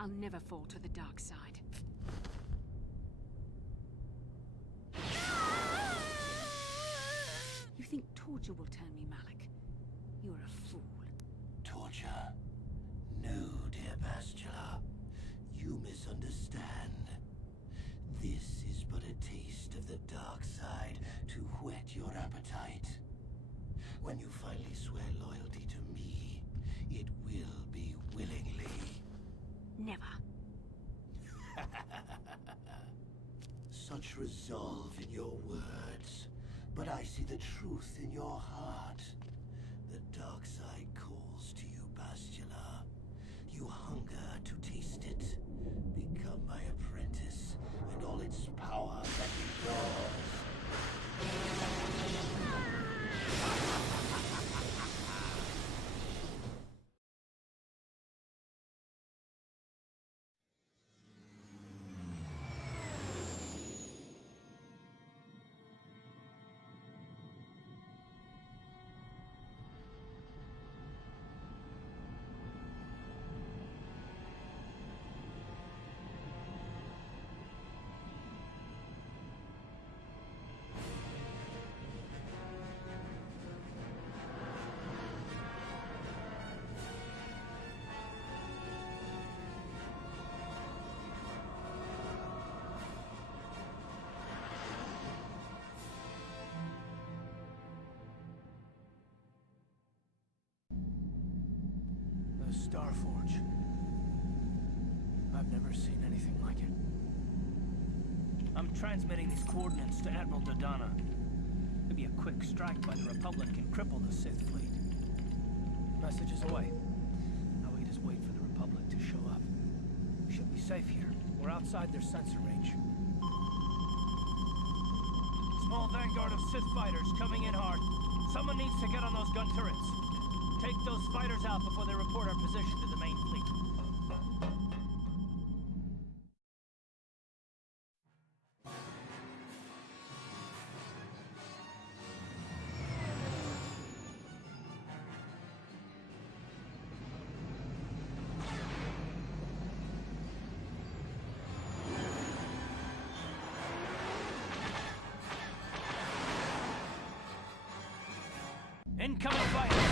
I'll never fall to the dark side. You think torture will turn me, Malik? You're a fool. Torture? No, dear Bastila. You misunderstand. This is but a taste of the dark side to whet your appetite. When you finally swear loyalty to me, it will be willingly. Never. Such resolve in your words, but I see the truth in your heart. The dark side calls to you, Bastila. You hunger to taste it. Become my apprentice, and all its power that be yours. Starforge. I've never seen anything like it. I'm transmitting these coordinates to Admiral Dodonna. Maybe a quick strike by the Republic can cripple the Sith fleet. Message is away. Now we just wait for the Republic to show up. We should be safe here. We're outside their sensor range. Small vanguard of Sith fighters coming in hard. Someone needs to get on those gun turrets. Take those fighters out before they report our position to the main fleet. Incoming fighters!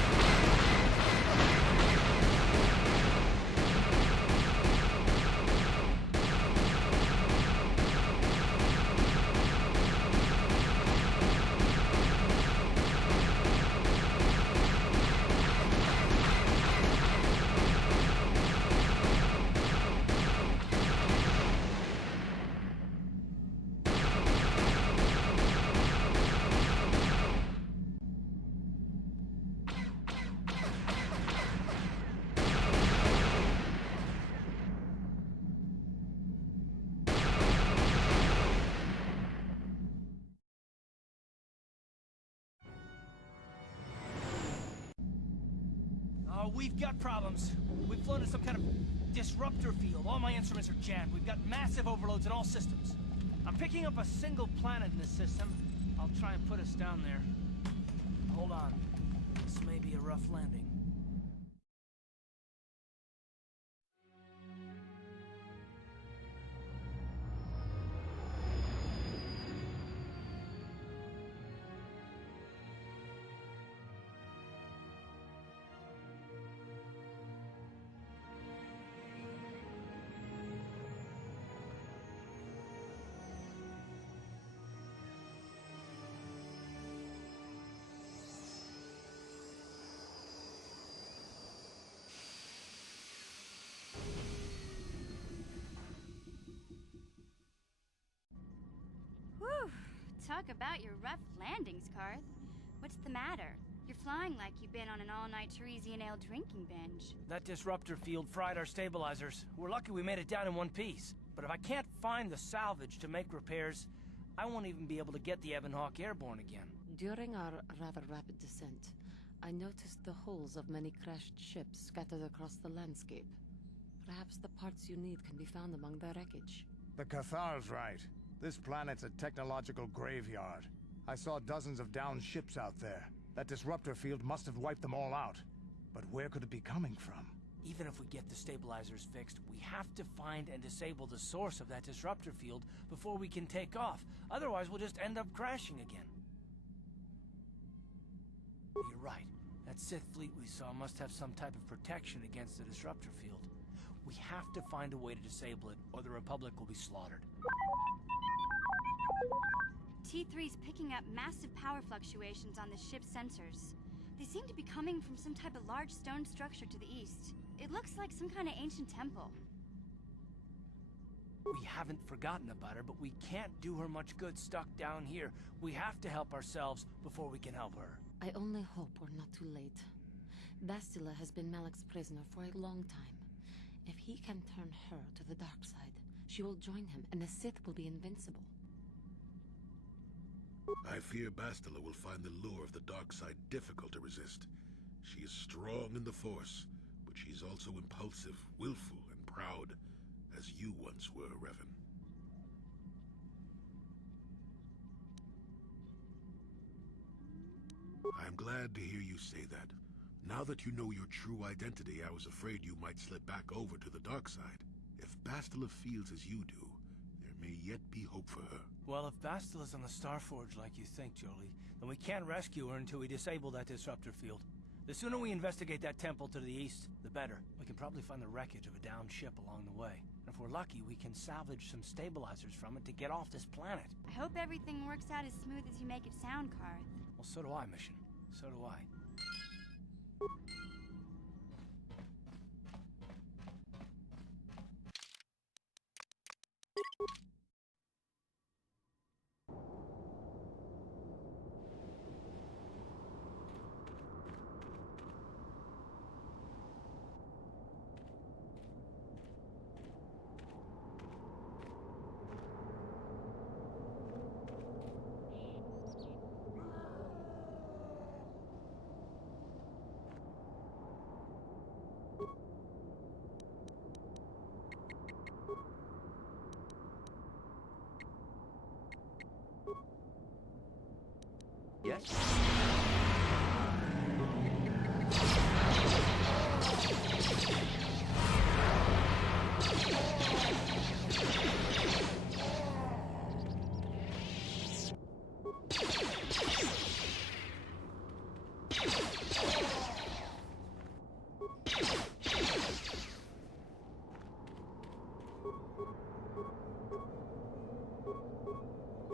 We've got problems. We've flown in some kind of disruptor field. All my instruments are jammed. We've got massive overloads in all systems. I'm picking up a single planet in this system. I'll try and put us down there. Hold on. This may be a rough landing. Talk about your rough landings, Carth. What's the matter? You're flying like you've been on an all-night Teresian ale drinking binge. That disruptor field fried our stabilizers. We're lucky we made it down in one piece. But if I can't find the salvage to make repairs, I won't even be able to get the Ebon Hawk airborne again. During our rather rapid descent, I noticed the hulls of many crashed ships scattered across the landscape. Perhaps the parts you need can be found among the wreckage. The Cathar's right. This planet's a technological graveyard. I saw dozens of downed ships out there. That disruptor field must have wiped them all out. But where could it be coming from? Even if we get the stabilizers fixed, we have to find and disable the source of that disruptor field before we can take off. Otherwise, we'll just end up crashing again. You're right. That Sith fleet we saw must have some type of protection against the disruptor field. We have to find a way to disable it, or the Republic will be slaughtered. T3's picking up massive power fluctuations on the ship's sensors. They seem to be coming from some type of large stone structure to the east. It looks like some kind of ancient temple. We haven't forgotten about her, but we can't do her much good stuck down here. We have to help ourselves before we can help her. I only hope we're not too late. Bastila has been Malak's prisoner for a long time. If he can turn her to the dark side, she will join him, and the Sith will be invincible. I fear Bastila will find the lure of the dark side difficult to resist. She is strong in the Force, but she's also impulsive, willful, and proud, as you once were, Revan. I'm glad to hear you say that. Now that you know your true identity, I was afraid you might slip back over to the dark side. If Bastila feels as you do, there may yet be hope for her. Well, if Bastila's on the Starforge like you think, Jolee, then we can't rescue her until we disable that disruptor field. The sooner we investigate that temple to the east, the better. We can probably find the wreckage of a downed ship along the way. And if we're lucky, we can salvage some stabilizers from it to get off this planet. I hope everything works out as smooth as you make it sound, Karth. Well, so do I, Mission. So do I.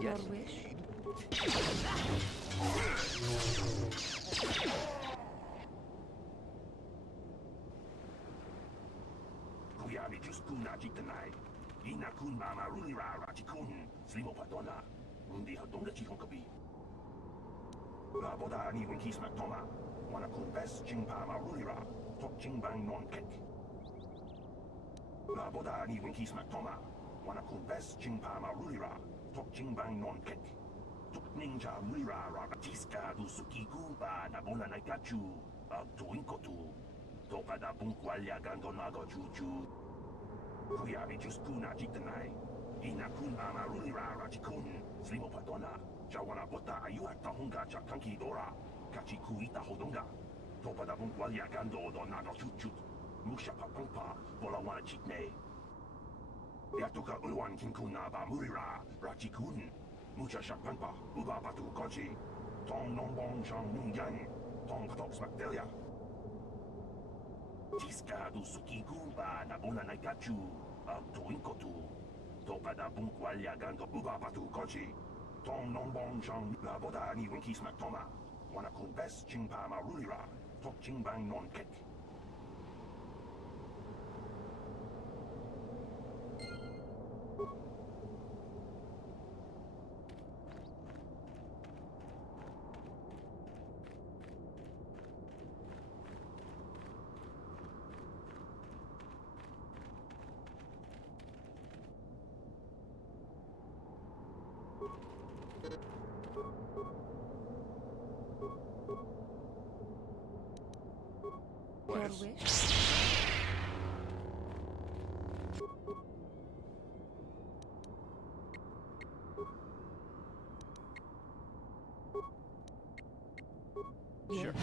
Your wish? Kuyami just kuna jitanai. Ina kun mama rulira rajikun. Slimo patona. Undi hatonga chihon kabi. La boda ni winkis matoma. Wana kun bes jingpa ma rulira. Tok jingbang non kek. La boda ni winkis matoma. Wana kun bes jingpa ma rulira. Tok jingbang non kek. Tok ninja rulira ragatiska du sukiku ba nabona nagachu. Tuinkotu. Topa da bunkwalya gandonago juju. Kuyami just kuna jitanai. Ina kun mama rulira rajikun. Slimo patona. Jawana bota ayuat tahunga chakanki dora. Kachi kuita hodonga. Topa da bunkwalya gando donago chutchut. Musha papangpa. Bola wana chitne. Yatuka ulwan kinkuna ba murira rajikun. Mucha shapangpa. Uba batu kochi. Tong nombong shang nungyan. Tong patok smakdelia. Tiska du sukiku ba nabona nagachu. Tuinkotu. Topa da bunkwalya gando uba batu kochi. Tong nombong shang la boda ni winkis matoma. Wana kun bes jingpa ma rulira. Tok jingbang non kek. Your wish? Sure.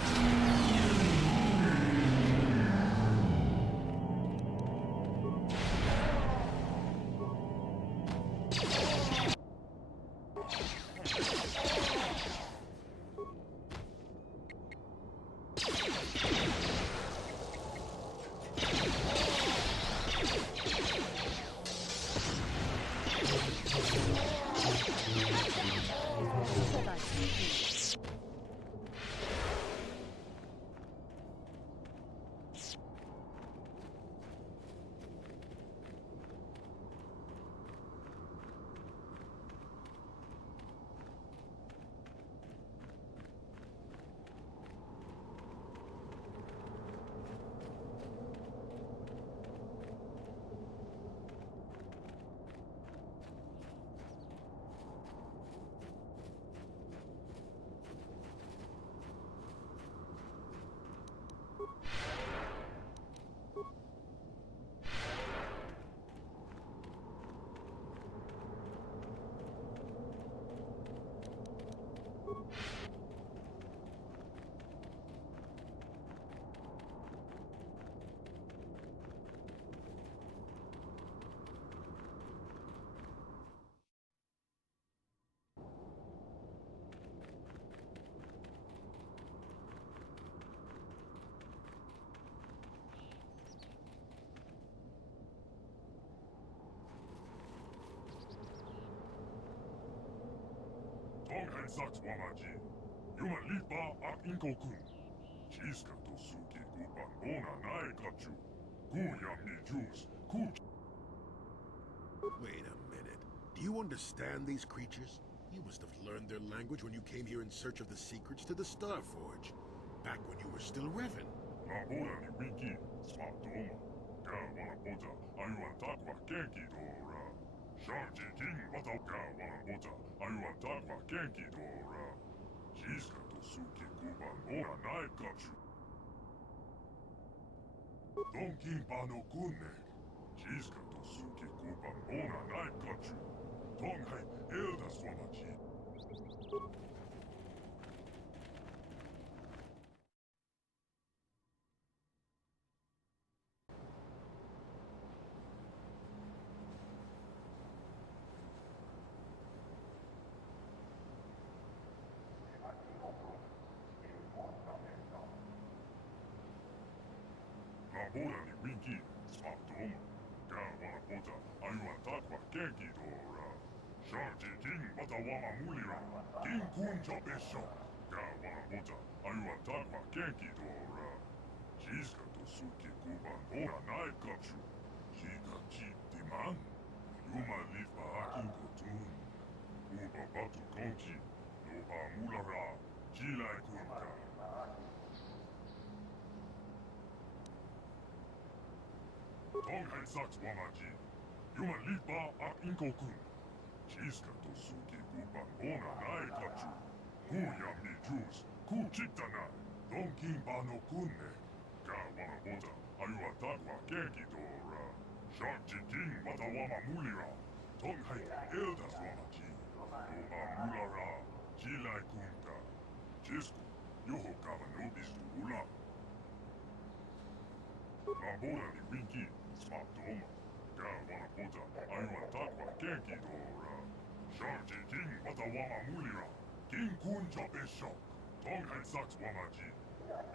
Tonghai Saks Wamaji. Yuma Lipa Ak Inkokun. Chiska to Suki Kupan Bona Nai Kachu. Ku Yamni Juice. Ku. Wait a minute. Do you understand these creatures? You must have learned their language when you came here in search of the secrets to the Star Forge. Back when you were still Revan. Labora ni Wiki. Smart Doma. Ka Wana Bota. Ayuan Takwa Kenki Dora. Shanti King Wata Ka Wana Bota. Ayuan Takwa Kenki Dora. Chiska to Suki Kupan Bona Nai Kachu. Donkin Pano Kunne. Chiska to Suki Kupan Bona Nai Kachu. Tonghai Elda Swamachi. Labora ni Wiki. Smart Doma. Ka Wana Bota. Ayuan Takwa Kenki Dora. Shanti King Wata Wama Mulira. King Kunja Besho. Ka Wana Bota. Ayuan Takwa Kenki Dora. Chiska to Suki Kuban Bona Nai Kachu. Chika Chi Diman. Yuma Lipa Akin Kotun. Uba Batu Konchi. Noba Mulara. Jilai Kunka. Tonghai Saks Wamaji. Yuma Lipa Ak Inkokun. Chiska to Suki Kupan Bona Nai Kachu. Ku Yamni Juice. Ku Chitana. Donkin Pano Kunne. Ka Wana Bota. Ayuan Takwa Kenki Dora. Shanti King Wata Wama Mulira. Tonghai Elda Swamaji. Noba Mulara. Jilai Kunka. Chisku. Yoho Kama Nobis Ula. Labora ni Wiki. Smart Doma. Ka Wana Bota. Ayuan Takwa Kenki Dora. Shanti King Wata Wama Mulira. King Kunja Besho. Tonghai Saks Wamaji.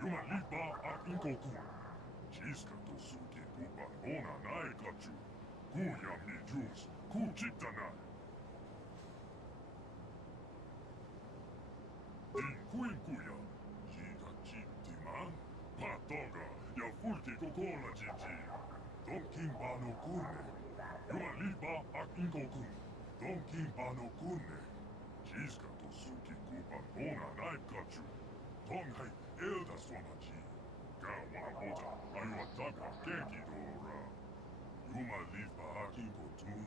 Yuma Lipa Ak Inkokun. Chiska to Suki Kupan Bona Nai Kachu. Ku Yamni Juice. Ku Chitana. Din Kuin Kuya. Chika Chitiman. Patoga. Ya Fulki Kokola Chichi. Donkin Pano Kunne. Yuma Lipa Ak Inkokun. Donkin Pano Kunne. Chiska to Suki Kupan Bona Nai Kachu. Tonghai Elda Swamachi. Ka Wana Bota. Ayuan Takwa Kenki Dora. Yuma Lipa Akin Kotun.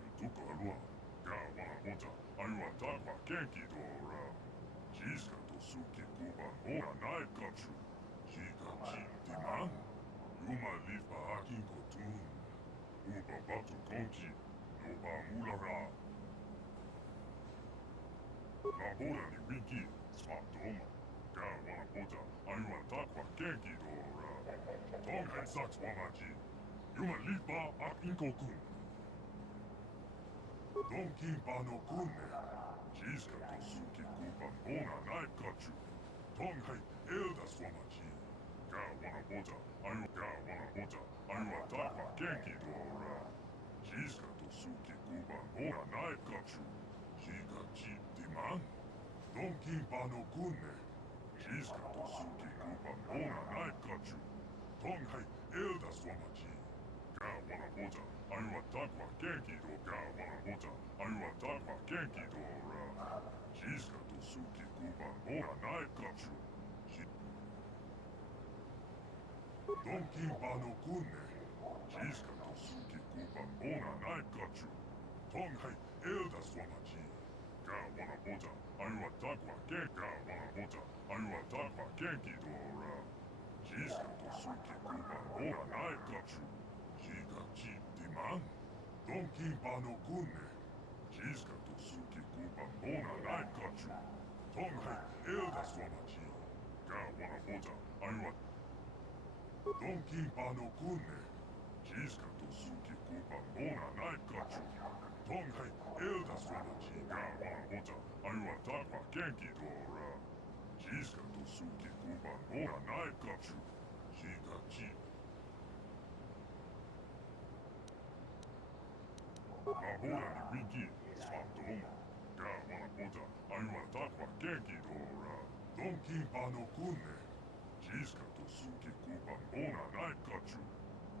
Yutuka Alua. Ka Wana Bota. Ayuan Takwa Kenki Dora. Chiska to Suki Kupan Bona Nai Kachu. Chika Chi Diman. Yuma Lipa Akin Kotun. Uba Batu Konchi. Noba Mulara. Labora ni Wiki. Smart Doma. Ka Wana Bota. Ayuan Takwa Kenki Dora. Tonghai Saks Wamaji. Yuma Lipa Ak Inkokun. Donkin Pano Kunne. Chiska to Suki Kupan Bona Nai Kachu. Tonghai Elda Swamaji. Ka Wana Bota. Ayuan Takwa Kenki Dora. Chiska to Suki Kupan Bona Nai Kachu. Chika Chi Diman. Donkin Pano Kunne. Chiska to Suki Kupan Bona Nai Kachu. Tonghai Elda Swamaji. Ka Wana Bota. Ayuan Takwa Kenki Dora. Ka Wana Bota. Ayuan Takwa Kenki Dora. Chiska to Suki Kupan Bona Nai Kachu. Donkin Pano Kunne. Chiska to Suki Kupan Bona Nai Kachu. Tonghai Elda Swamaji. Ka Wana Bota. Ayuan Takwa Kenki. Ka Wana Bota. Ayuan Takwa Kenki Dora. Chiska to Suki Kupan Bona Nai Kachu. Chika Chi Diman. Donkin Pano Kunne. Chiska to Suki Kupan Bona Nai Kachu. Tonghai Elda Swamaji. Ka Wana Bota. Ayuan Donkin Pano Kunne. Chiska to Suki Kupan Bona Nai Kachu. Tonghai Elda Swamaji. Ka Wana Bota. Ayuan Takwa Kenki Dora. Chiska to Suki Kupan Bona Nai Kachu. Chika Chi. Labora ni Wiki. Smart Doma. Kaavana pota, ajua takva kenkidora. Tonkin pano kunne. Chiska tosuki kupan bona naikatsu.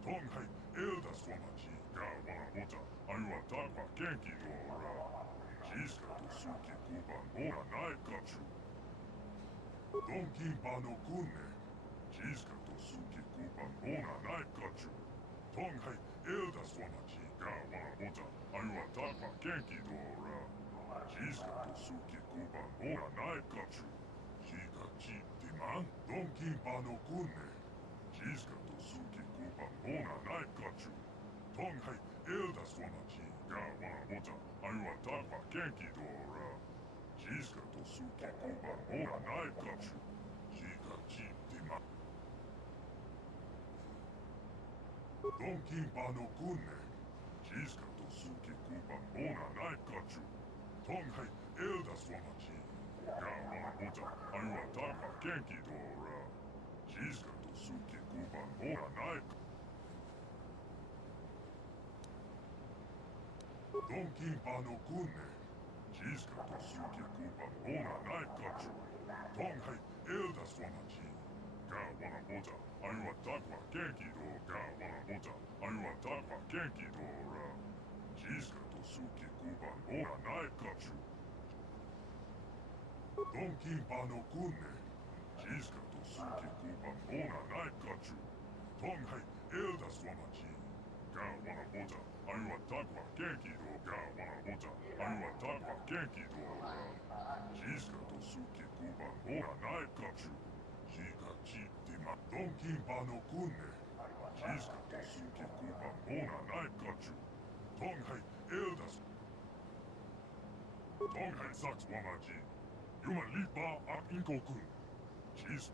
Tonghai elda swamachi. Kaavana pota, ajua takva kenkidora. Chiska tosuki kupan bona naikatsu. Tonkin pano kunne. Chiska tosuki kupan bona naikatsu. Tonghai elda swamachi. Kaavana pota, ajua takva kenkidora. Chiska tosuki kupan bona naikatsu. Chika chittiman donkin pano kunne. Chiska tosuki kupan bona naikatsu. Tonghai elda swamachi. Kaavana pota, ajua takva kenkidora. Chiska tosuki kupan bona naikatsu. Chika chittiman donkin pano kunne. Chiska tosuki kupan bona naikatsu. Tonghai elda swamachi. Kaavana pota, ajua takva kenkidora. Chiska tosuki kupan bona naikatsu. Donkin pano kunne. Chiska tosuki kupan bona naikatsu. Tonghai elda swamachi. Kaavana pota, ajua takva kenkidora. Kaavana pota, ajua takva kenkidora. Chiska tosuki kupan bona naikatsu. Donkin pano kunne. Chiska tosuki kupan bona naikatsu. Tonghai elda swamachi. Kaavana pota, ajua takva kenkidora. Kaavana pota, ajua takva kenkidora. Chiska tosuki kupan bona naikatsu. Chika chittima donkin pano kunne. Chiska tosuki kupan bona naikatsu. Tonghai elda Tonghai saks wamachi. Juma lipa ak inkokun. Chis.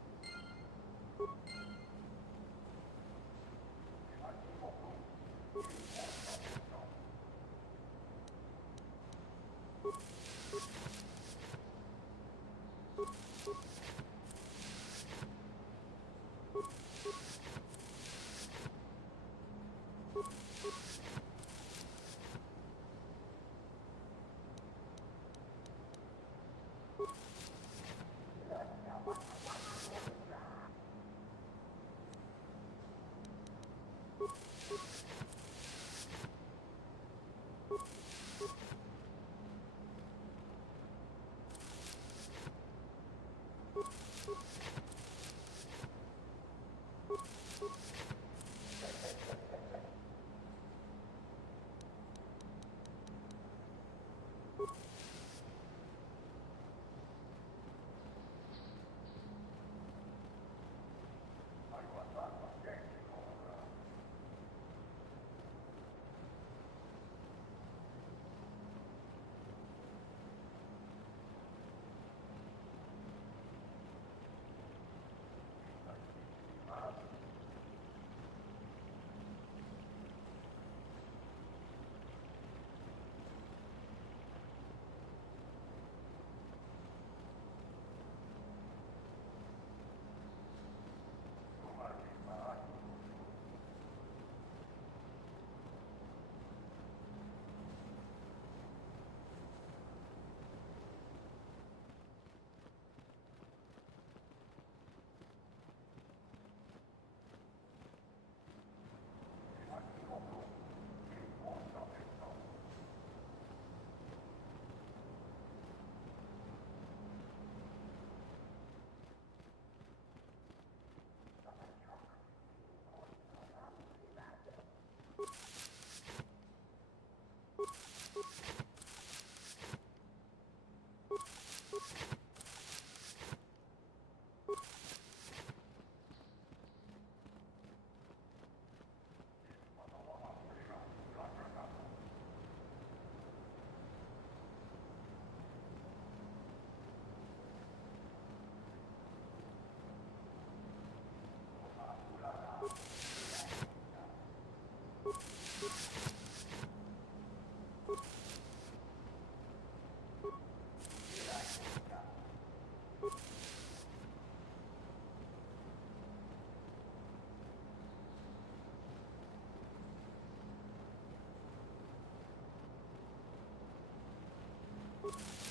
you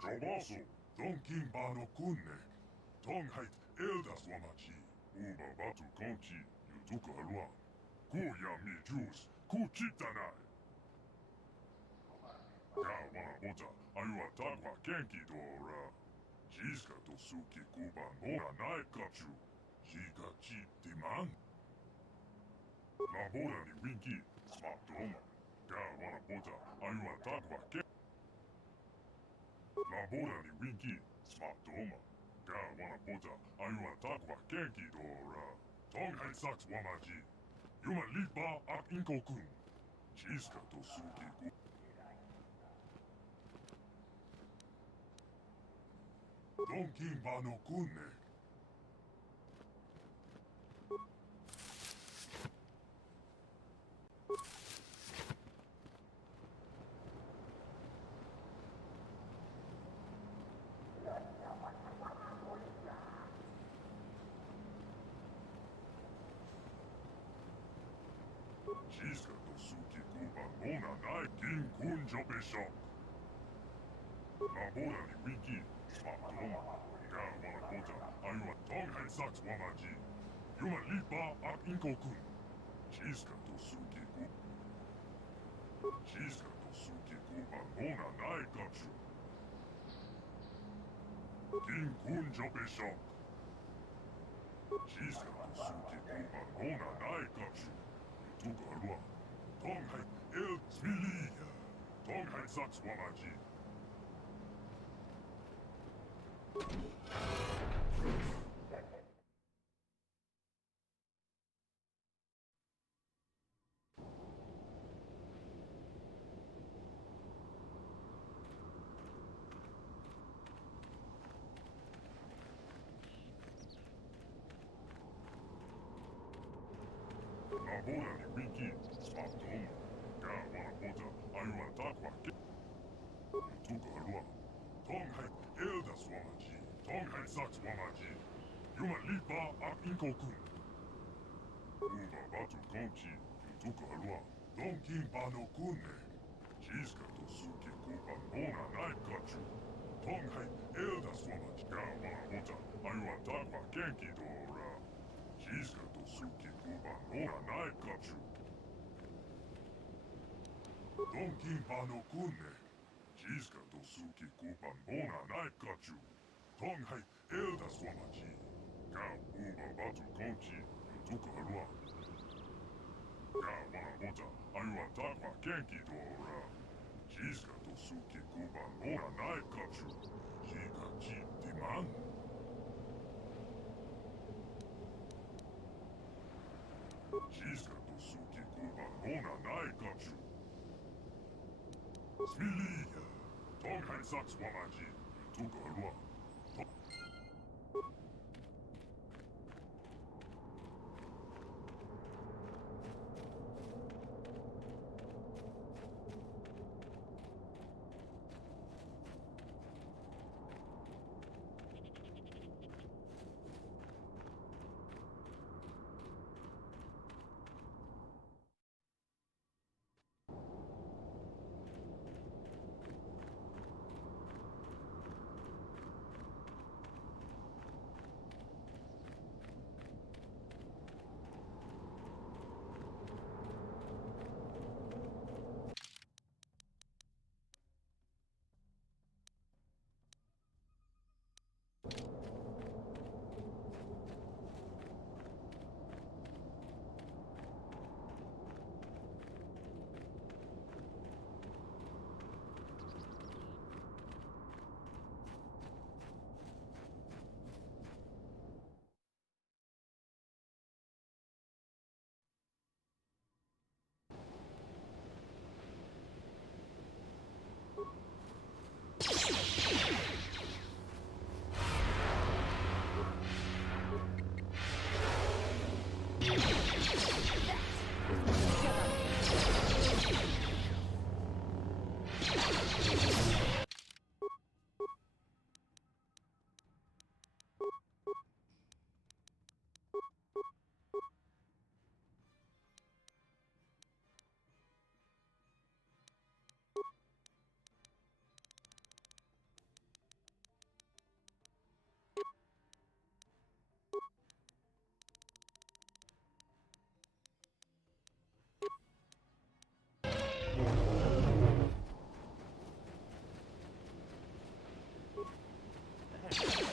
Trovaso, Donkin Bano Kunne, Tonghait Eldas Wamachi, Uba Batu Konchi, Yutuka Alua, Kuya Mi Juice, Kuchitanai. Ga Wana Bota, Ayua Tagwa Genki Dora, Jiska Tosuki Kuban Mora Nai Kachu, Jiga Chi Diman. Labora ni Winki, Smatoma, Ga Wana Bota, Ayua Tagwa Genki. Labora ni Winki, Smatoma, Ga Wana Bota, Ayua Tagwa Genki Dora, Tonghai Sax Wamaji, Yuma Lipa Ak Inko-kun, Jiska Tosuki Kuban. Donkin Bano Kunne. Jiska Tosuki Kuban Mona Nai King Kunjo Bishop. Labora ni Wiki, Smatoma, Ga Wana Bota, Ayua Tonghai Sax Wamaji, Yuma Lipa Ak Inko-kun, Jiska Tosuki Kuban. Jiska Tosuki Kuban Mona Nai Kachu. King Kunjo Bishop. Jiska Tosuki Kuban Mona Nai Kachu. Yutuka Alua, Tonghai El Smilia, Tonghai Sax Wamaji. Labora ni Winki, Smatoma, Ga Wana Bota, Ayua Tagwa Genki. Yutuka Alua, Tonghai Eldas Wamaji, Tonghai Sax Wamaji, Yuma Lipa Ak Inko-kun. Uba Batu Konchi, Yutuka Alua, Donkin Bano Kunne, Jiska Tosuki Kuban Mona Nai Kachu, Tonghai Eldas Wamaji, Ga Wana Bota, Ayua Tagwa Genki Dora, Jiska Tosuki Kuban Mona Nai Kachu. Donkin Bano Kunne, Jiska Tosuki Kuban Mona Nai Kachu, Tonghai Eldas Wamaji, Ga Uba Batu Konchi, Yutuka Alua. Ga Wana Bota, Ayua Tagwa Genki Dora, Jiska Tosuki Kuban Mona Nai Kachu, Jiga Chi Diman. Jiska Tosuki Kuban Mona Nai Kachu. Smilia, Tonghai Sax Wamaji, Yutuka Alua. Your wish.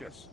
Yes.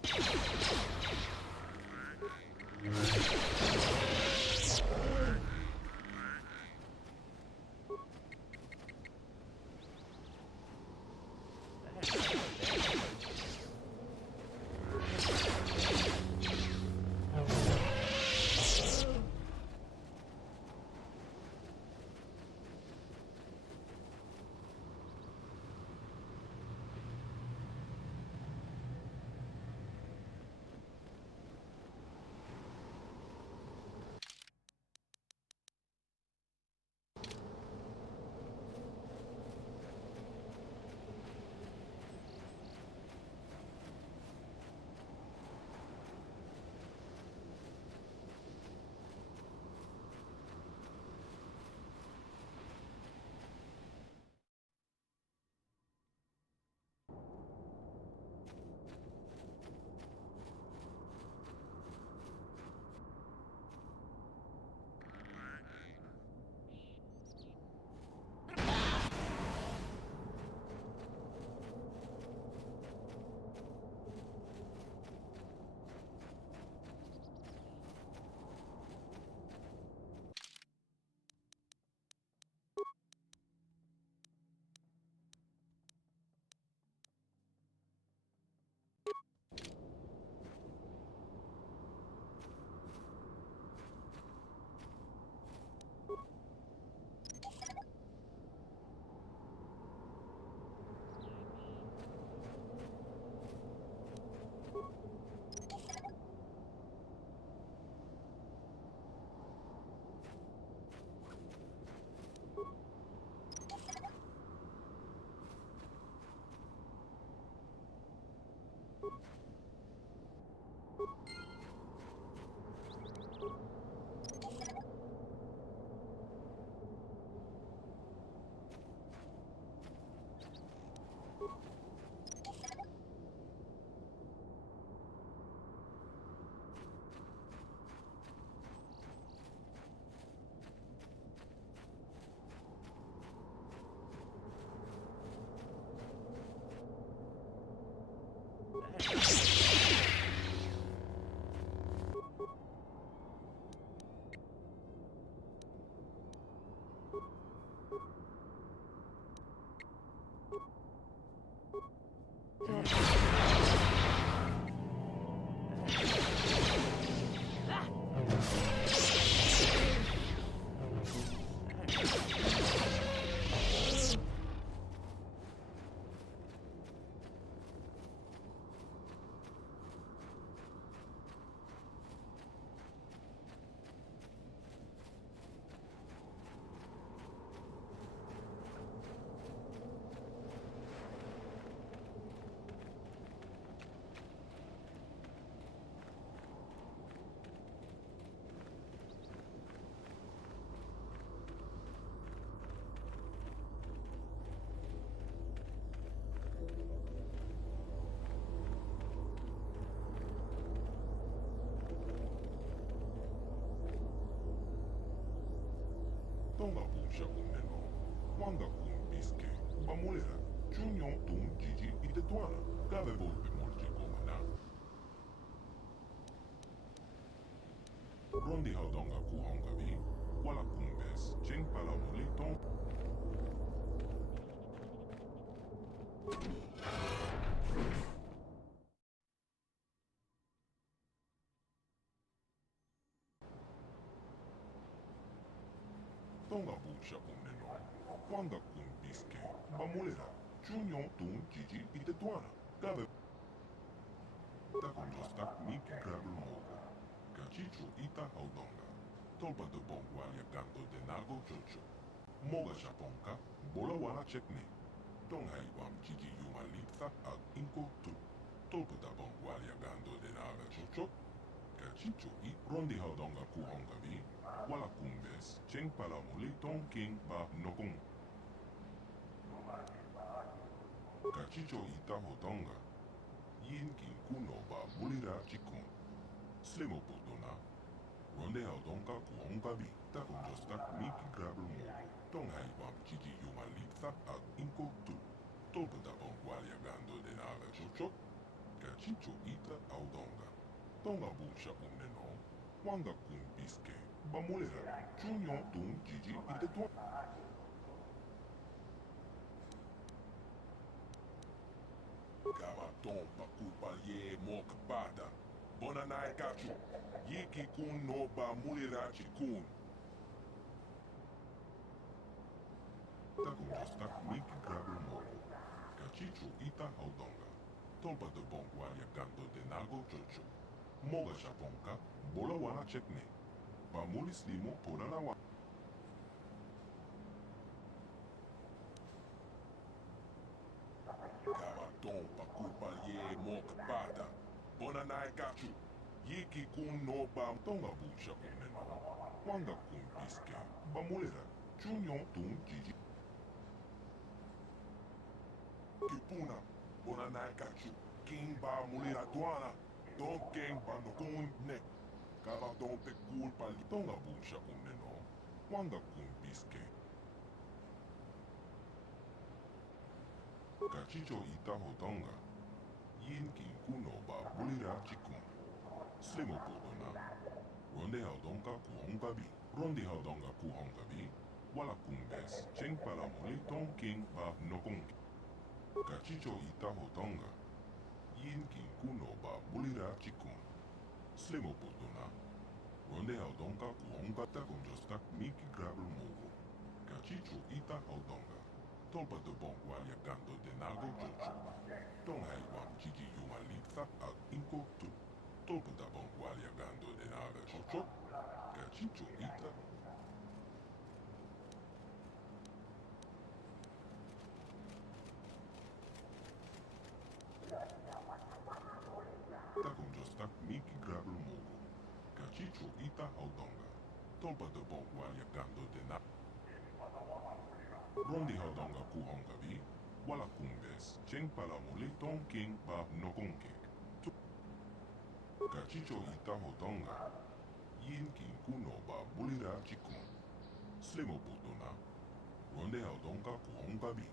Tonga kun shakuneno, wanga kun biske, pamulera, junyo tun jiji itetuana, kave volpe molche komana. Rondi haudonga ku hongavi, wala kumbes, cheng pala molito. tonga bucha uneno. Wanga kun biske, bamulera, chunyon tun jiji itetuana. Gabe. Takonjostak miki grabel mogo. Kachicho ita haudonga. Tolpa de bongwalia gando de nago chocho. Moga shaponka, bola wana chekne. Tonghai wam jiji yumalitha ag inko tu. Tolpa da bongwalia gando de naga chocho. Kachicho i rondi haudonga kuhonga vi. Wala kumbes, cheng palamuli tong king ba nokung. Kachicho ita hodonga. Yin kin kuno ba mulira chikun. Slimo putuna. Ronde haudonga kuhonga vi. Takonjostak miki grabel mogo. Tonghai wam jiji yumalitha ag inko tu. Tolpa da bongwalia gando de naga chocho. Kachicho ita haudonga. Tonga bucha uneno. Wanga kun biske. Bamulera, chunyon tun jiji itetuan. Gamaton pakupa ye mokbada. Bonanai kachu. Yiki kun no bamulera chikun. Takonjostak miki grabel mogo. Kachicho ita haudonga. Tolpa de bongwalia gando de nago chocho. Moga shaponka, bola wana chekne. Bamulis limo pona la wa. Gamaton pakupa ye mokbada. Bonanai kachu. Yiki kun no bam tonga bucha uneno. Wanga kun biske. Bamulera. Chunyon tun jiji. Kipuna. Bonanai kachu. King ba mulera tuana. Don king ba no kun nek. Gamaton te culpa li tonga bucha uneno. Wanga kun biske. Kachicho ita hodonga. Yin kin kuno ba bulira chikun. Slimo podona. Ronde haudonga kuhonga bi. Rondi haudonga kuhonga bi. Wala kumbes. Cheng palamuli tong king ba nokung. Kachicho ita hodonga. Yin kin kuno ba bulira chikun. Slimo podona. Ronde haudonga kuhonga takonjostak miki grabel mogo. Kachicho ita haudonga. Tolpa de bongwalia gando de nago chocho. Tonghai wam jiji yumalitha ag inko tu. Tolpa da bongwalia gando de naga chocho. Kachicho ita. Takonjostak miki grabel mogo. Kachicho ita haudonga. Tolpa de bongwalia gando de naga. Rondi haudonga kuhonga vi. Wala kumbes. Cheng palamuli tong king ba nokung kek. Kachicho ita hodonga. Yin kin kuno ba bulira chikun. Slimo putuna. Ronde haudonga kuhonga vi.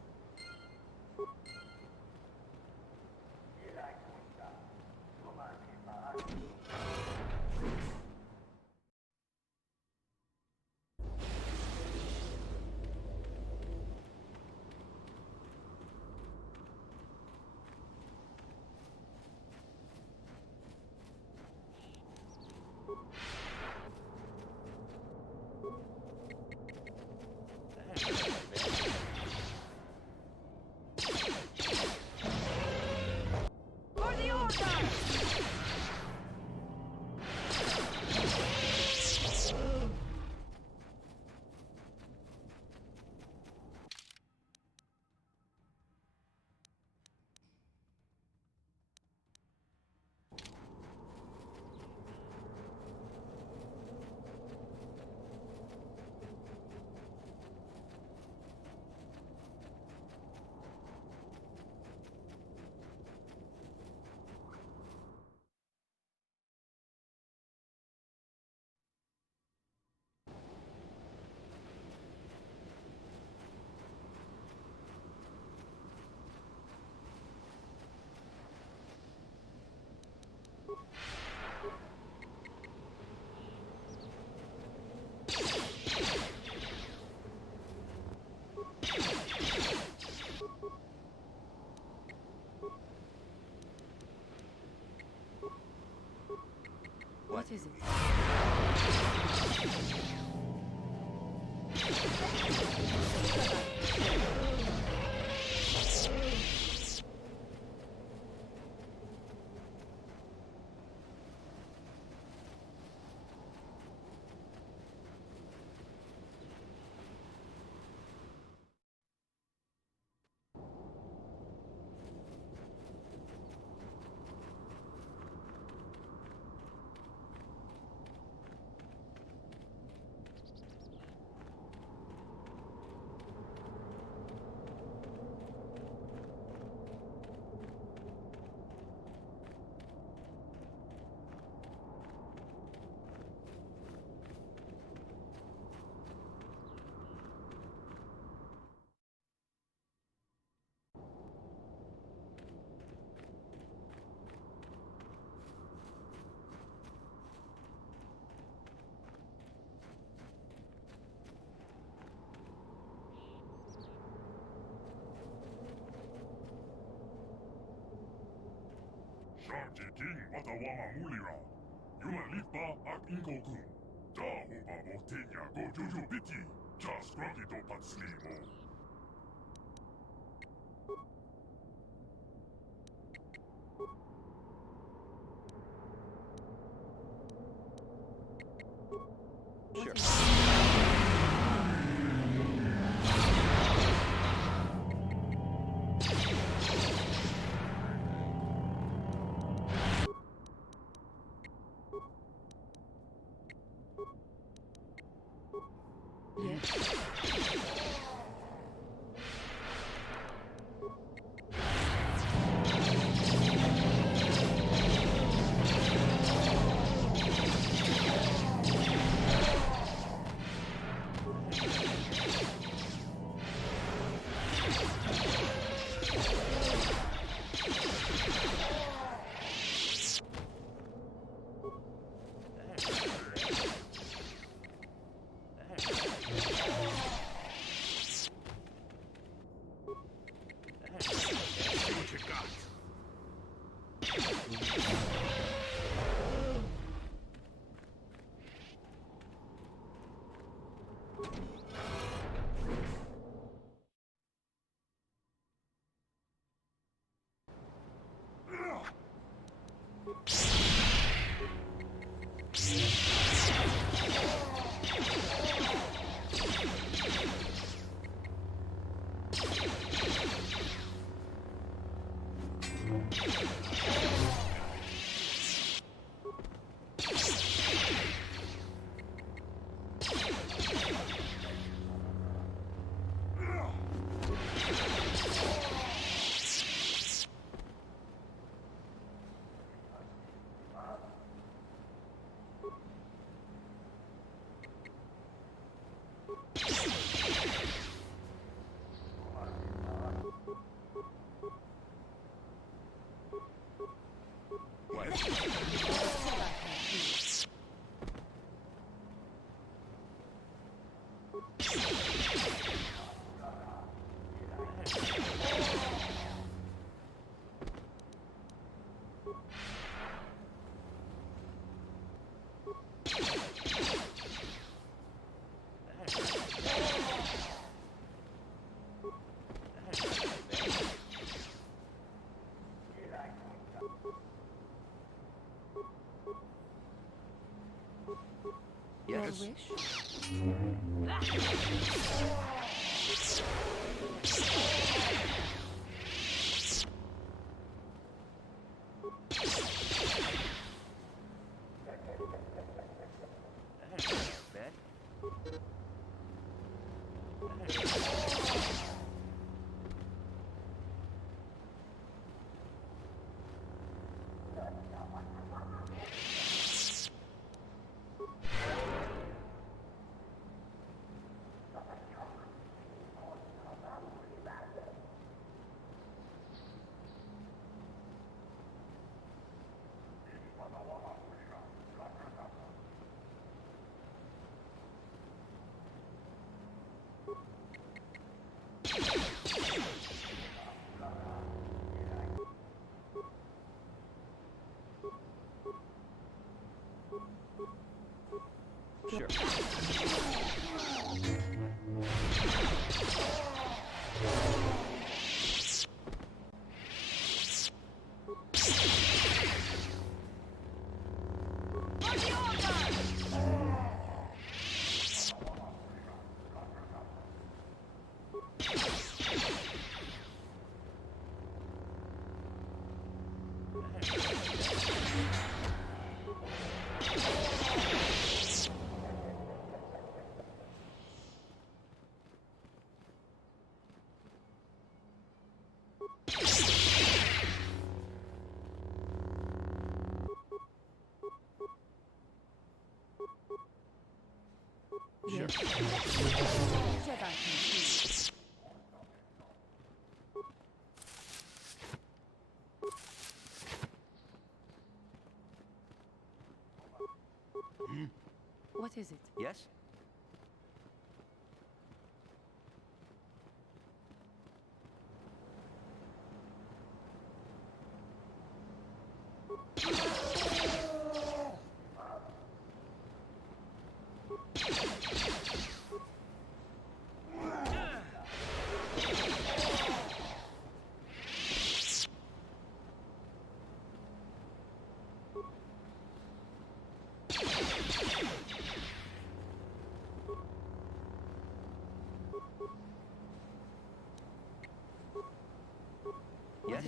For the order! What is it? Sharky King Watawama Mulira. Yuan Lipa ak Inko-kun. Da hoba botenya go juju piti. Just rocky do patslimo. Your wish? Sure. What is it? Yes? Yes?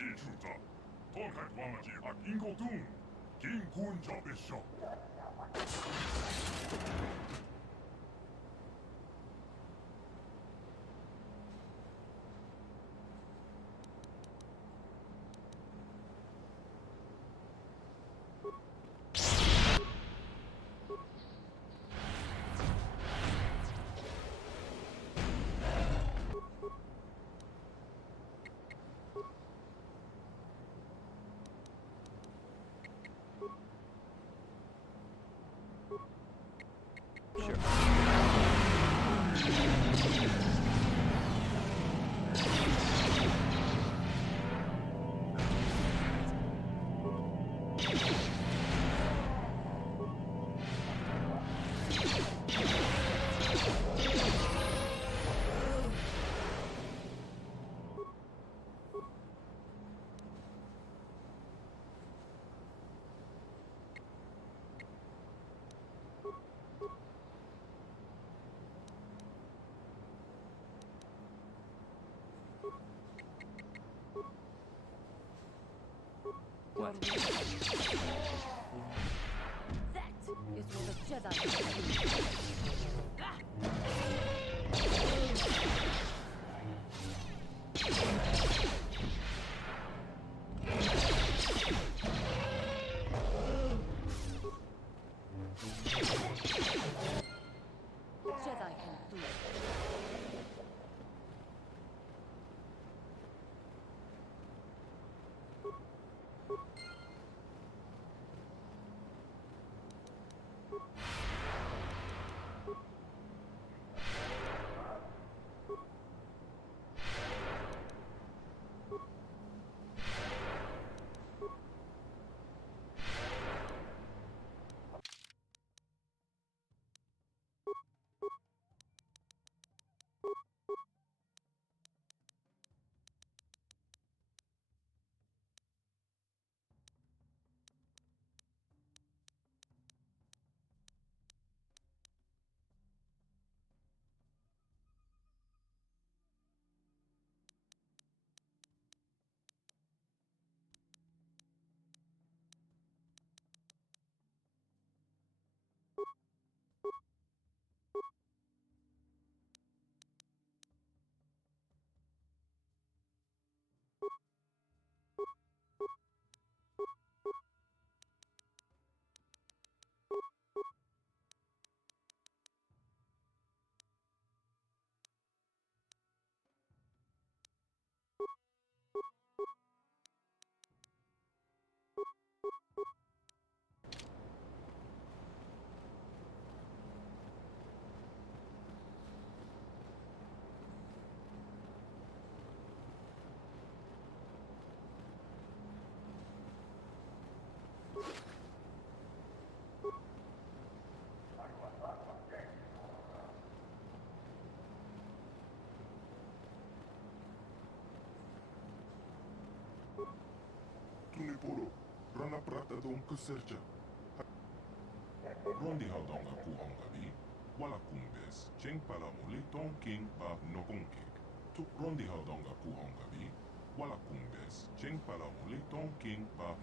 이주자, 동학 와마지 악인고둥, 긴군 잡으셔. What? That is what a Jedi Jedi can do. tunipuro. Rana prata don kuserja. Rondi haudonga puhongabi. Wala kumbes. Cheng palamuli ton king pa nokonkek. Tuk rondi haudonga puhongabi. Wala kumbes. Cheng palamuli ton king pa.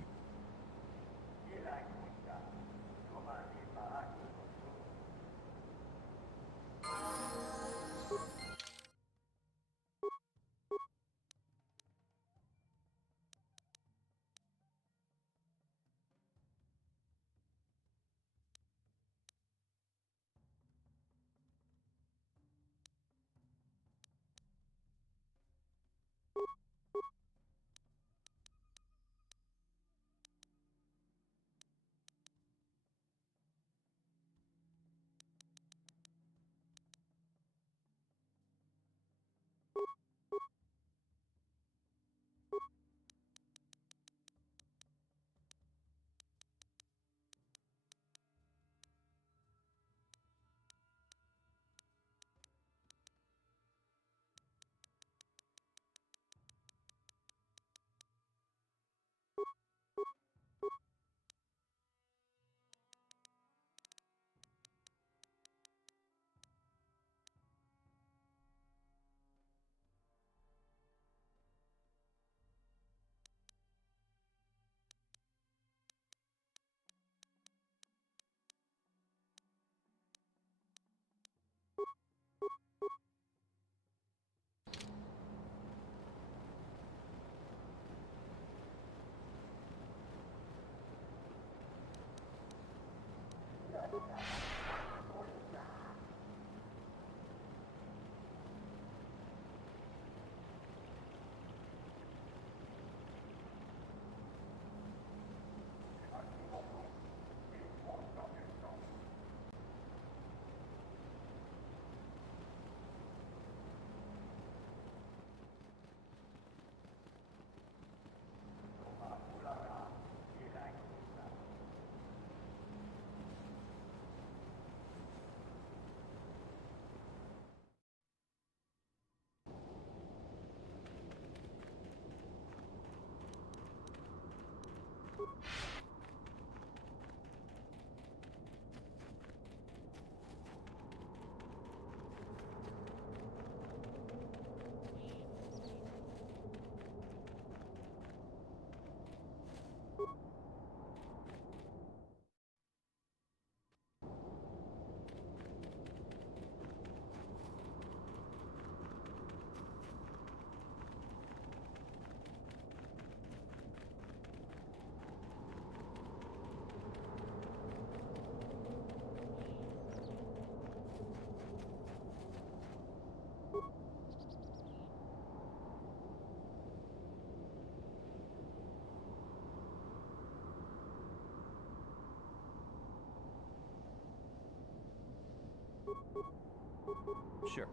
Sure.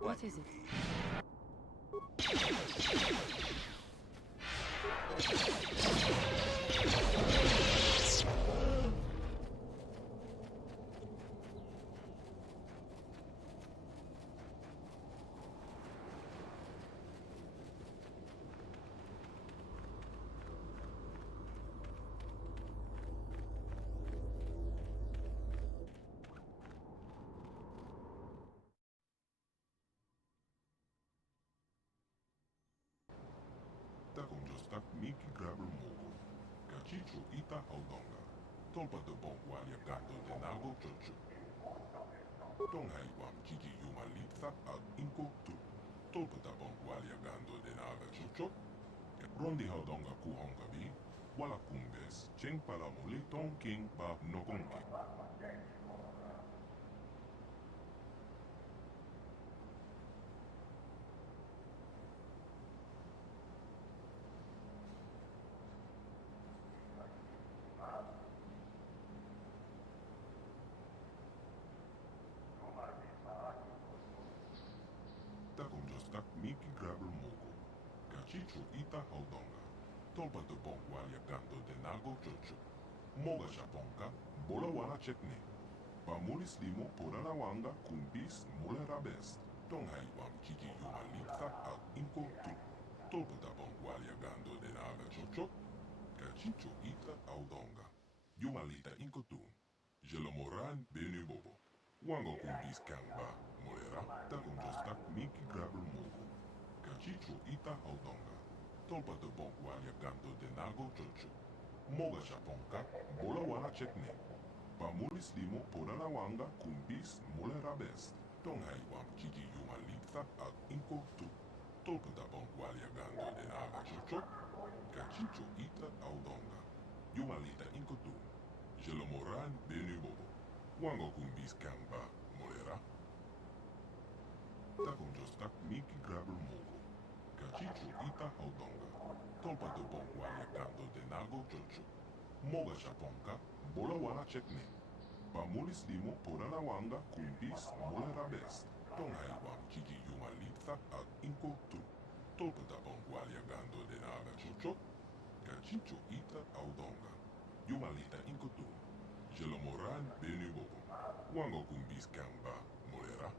What is it? jostak miki grabber mogo. Kachicho ita haudonga. Tolpa de bongwalia gando de nago chocho. Tonghai wam chichi yuma litsa al inko tu. Tolpa da bongwalia gando de naga chocho. Rondi haudonga kuhonga bi. Wala kumbes. Cheng palamuli tong king ba nokonke. Takumjostak miki grabber mogo. Kachicho ita haudonga. Tolpa de bongwalia gando de nago chocho. Moga shaponka, bola wala chekne. Pamulis limo porana wanga kumbis mule rabes. Tonghai wam chichi yuma litsa al inko tu. Tolpa da bongwalia gando de naga chocho. Kachicho ita haudonga. Yuma lita inko tu. Jelo moran benu bobo. Wango kumbis kangba, molera, takum jostak miki grabber mogo. Kachicho ita haudonga. Tolpa de bongwalia gando de nago chocho. Moga shaponka, bola wala chekne. Pamulis limo porana wanga kumbis molera best. Tonghai wam chichi yuma litsa al inko tu. Tolpa da bongwalia gando de naga chocho. Kachicho ita haudonga. Yuma lita inko tu. Jelo moran benu bobo. Wango kumbis kangba, molera. Takum jostak miki grabber mogo. Kachicho ita haudonga. Tolpa de bongwalia gando de nago chocho. Moga shaponka, bola wala chekne. Pamulis limo porana wanga kumbis molera best. Tonghai wam chichi yuma litsa al inko tu. Tolpa da bongwalia gando de naga chocho. Kachicho ita haudonga. Yuma lita inko tu. Jelo moran benu bobo. Wango kumbis kangba, molera.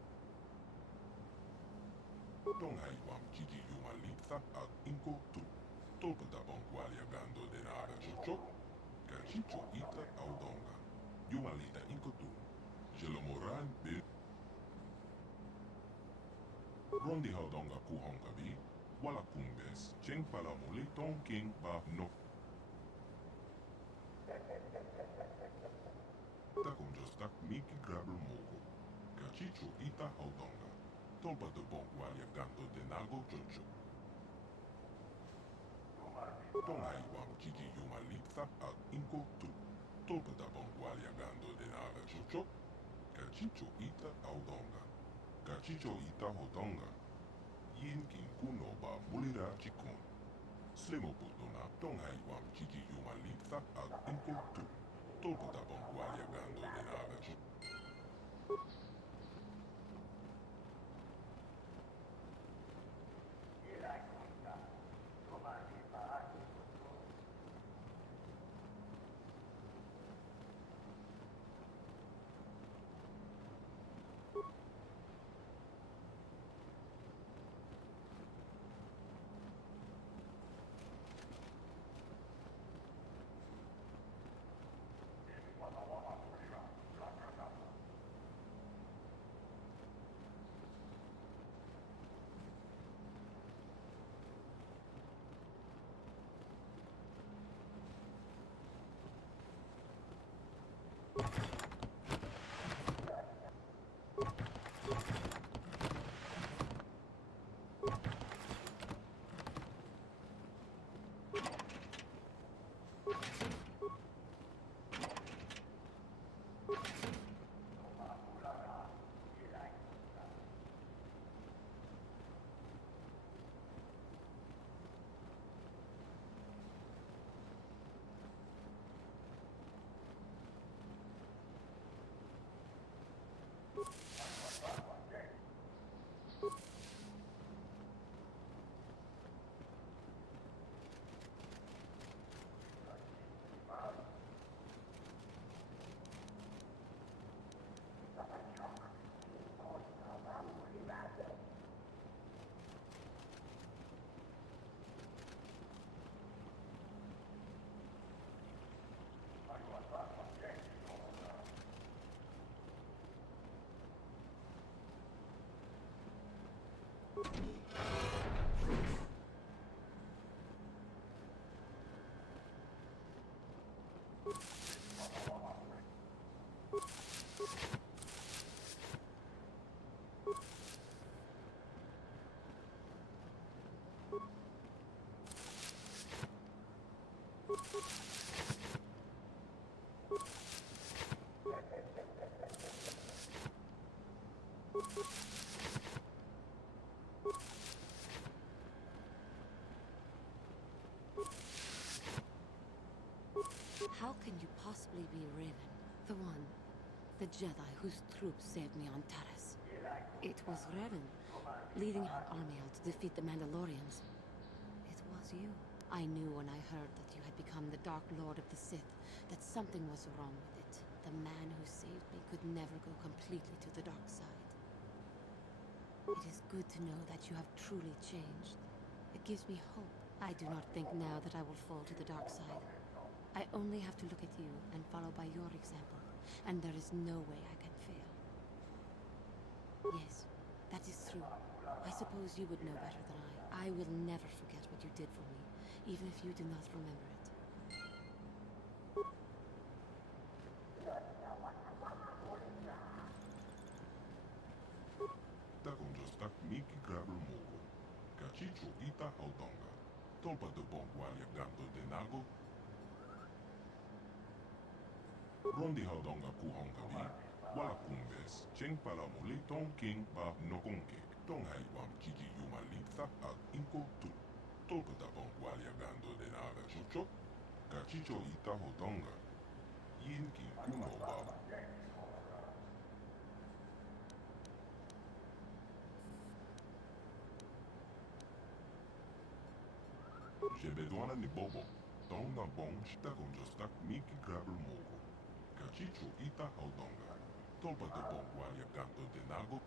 Tonghai wam chichi yuma litsa al inko tu. Tolpa da bongwalia gando de naga chocho. Kachicho ita haudonga. Yuma lita inko tu. Jelo moran benu. Rondi haudonga kuhonga bi. Wala kumbes. Cheng palamuli tong king ba no. Takum jostak miki grabber mogo. Kachicho ita haudonga. Tolpa de bongwalia gando de nago chocho. Tonghai wam chichi yuma litsa al inko tu. Tolpa da bongwalia gando de naga chocho. Kachicho ita haudonga. Kachicho ita haudonga. Yin kin kuno ba mulira chikun. Slimo putuna. Tonghai wam chichi yuma litsa al inko tu. Tolpa da bongwalia gando de naga chocho. only be Raven, the one, the Jedi whose troops saved me on Taris. It was Raven, leading our army out to defeat the Mandalorians. It was you. I knew when I heard that you had become the Dark Lord of the Sith, that something was wrong with it. The man who saved me could never go completely to the dark side. It is good to know that you have truly changed. It gives me hope. I do not think now that I will fall to the dark side. I only have to look at you and follow by your example, and there is no way I can fail. Yes, that is true. I suppose you would know better than I. I will never forget what you did for me, even if you do not remember it. Takunjostak Miki Grabber Mogo. Kachicho Ita Haudonga. Tolpa de Bongwalia Gando de Nago. Rondi Haudonga Kuhongabi. Wala Kumbes. Cheng Palamuli Tong King Ba Nokonke. Tong Haiwam Kiki Yumalitha Ak Inko Tu. Tolpa de Bongwalia Gando de Naga Chocho. Kachicho Ita Haudonga. Yinki Kuno Baba. Jebedwana ni Bobo. Tonga Bong Shtakunjostak Miki Grabber Mogo. Kachicho Ita Haudonga. Tolpa de Bongwalia Ganto de Nago.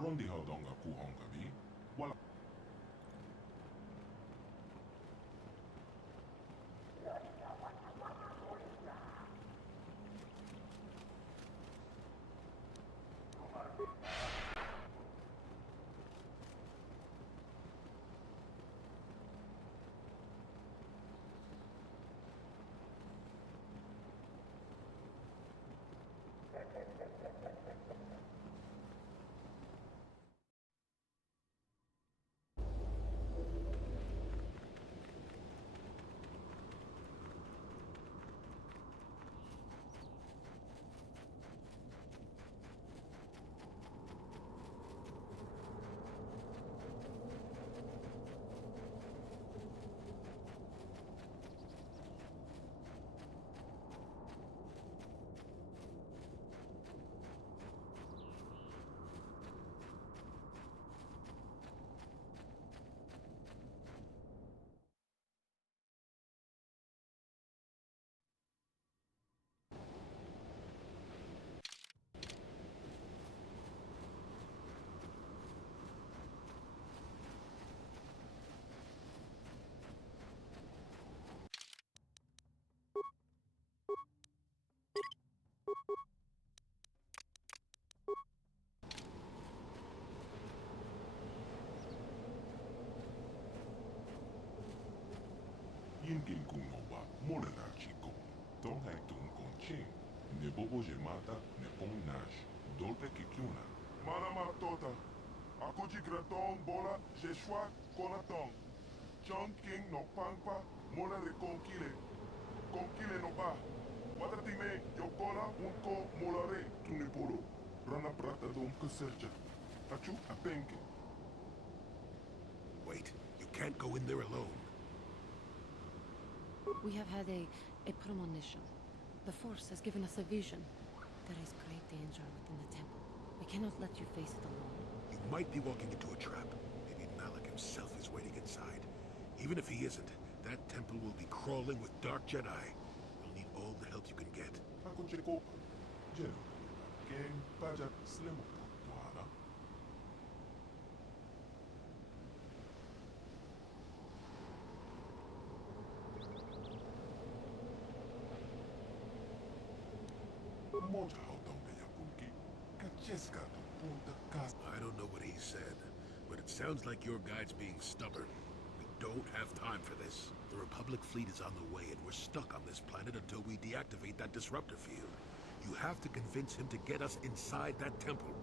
Rondi Haudonga Kuhongabi. Wala. Yinkin Kunoba, Morena Chico, Tong Hai Tung Kong Ching, Ne Bobo Jemata, Ne Pong Nash, Dolpe Kikyuna. Manama Tota, Akuji Gratong Bola, Jeshua Konatong, Chong King no Pangpa, Mona de Konkile no Ba, Watatime, Yokola, Unko, Molare, Tunipolo, Rana Prata Dom Kaserja, Achu Apenke. Wait, you can't go in there alone. We have had a premonition. The Force has given us a vision. There is great danger within the temple. We cannot let you face it alone. You might be walking into a trap. Maybe Malik himself is waiting inside. Even if he isn't, that temple will be crawling with dark Jedi. You'll need all the help you can get. Takunjeko. Jeno. Gang Pajak Slim. Tuana. I don't know what he said, but it sounds like your guide's being stubborn. We don't have time for this. The Republic fleet is on the way, and we're stuck on this planet until we deactivate that disruptor field. You have to convince him to get us inside that temple.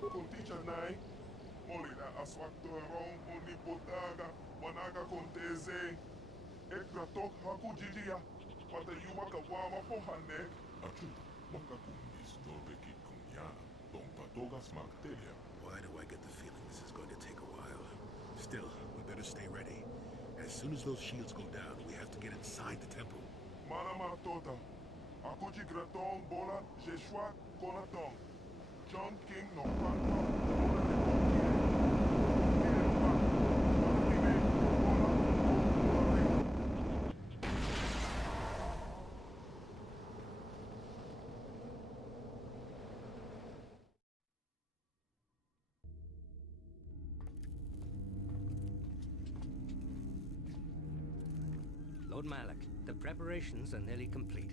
Conticha nai, molina aswaktorong unipotaga, wanaga konteze, ekratok hakujijia, wata yumaka wama pohane. Achu, wakakumbis dolbeki kunyana, don patogas makteria. Why do I get the feeling this is going to take a while? Still, we better stay ready. As soon as those shields go down, we have to get inside the temple. Manama Tota. Akuji Graton Bola Jeshua Konaton. John King no Panta. Bola de Kokire. Kokire Pa. Manatime Bola Kokure. Lord Malak, the preparations are nearly complete.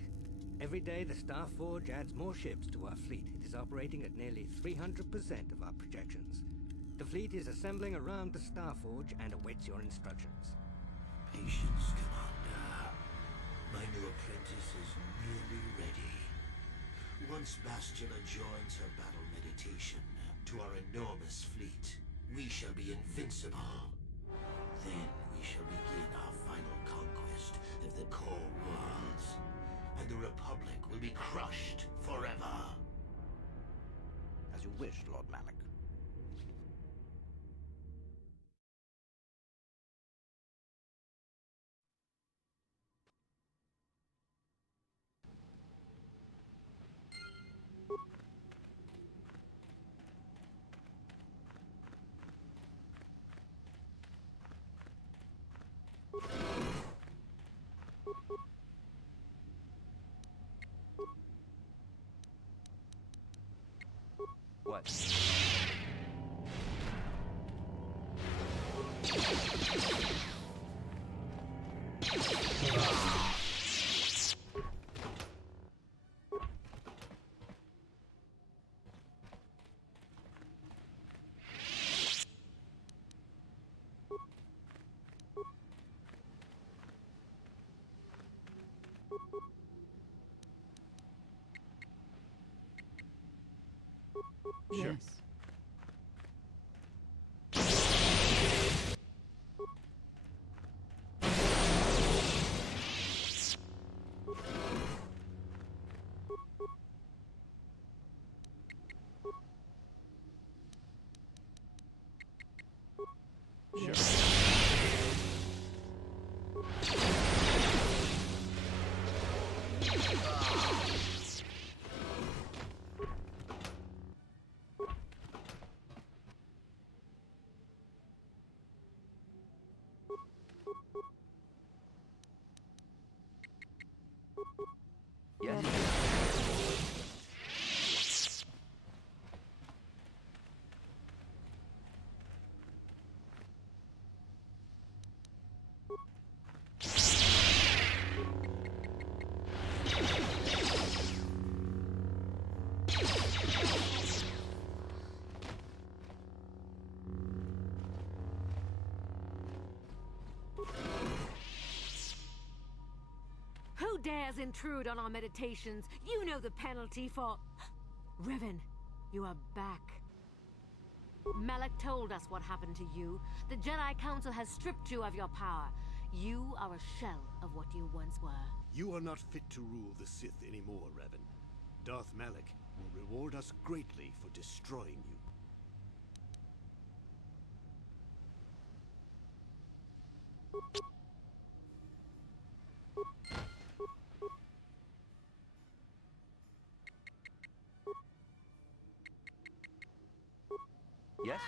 Every day the Starforge adds more ships to our fleet. It is operating at nearly 300% of our projections. The fleet is assembling around the Starforge and awaits your instructions. Patience, Commander. My new apprentice is nearly ready. Once Bastila joins her battle meditation to our enormous fleet, we shall be invincible. Then we shall begin our final conquest of the core worlds, and the Republic will be crushed forever. As you wish, Lord Malak. What? Sure. Yes. Sure. Yes. Who dares intrude on our meditations? You know the penalty for... Revan, you are back. Malak told us what happened to you. The Jedi Council has stripped you of your power. You are a shell of what you once were. You are not fit to rule the Sith anymore, Revan. Darth Malak will reward us greatly for destroying you. Yes?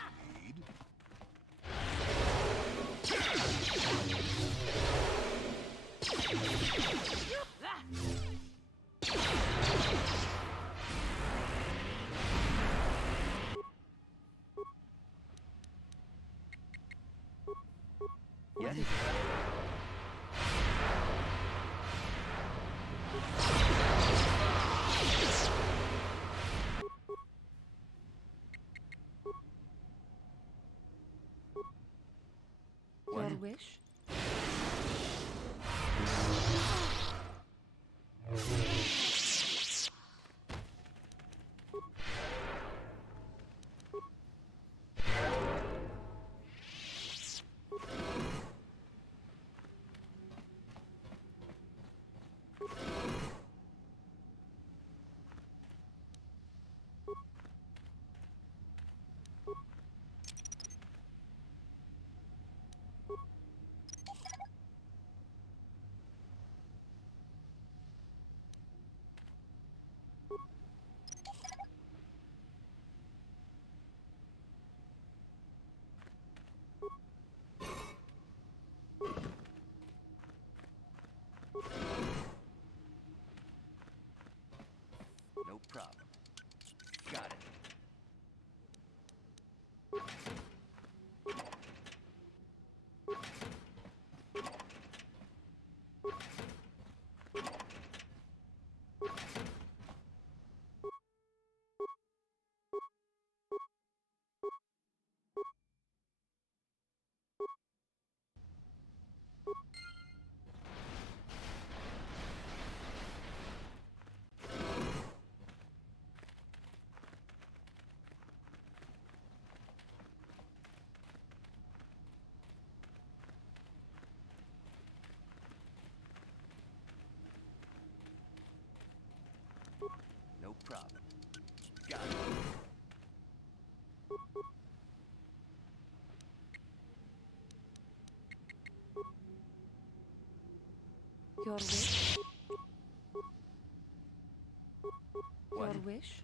Yes? Your wish? No problem. Got it. Your wish? What? Your wish?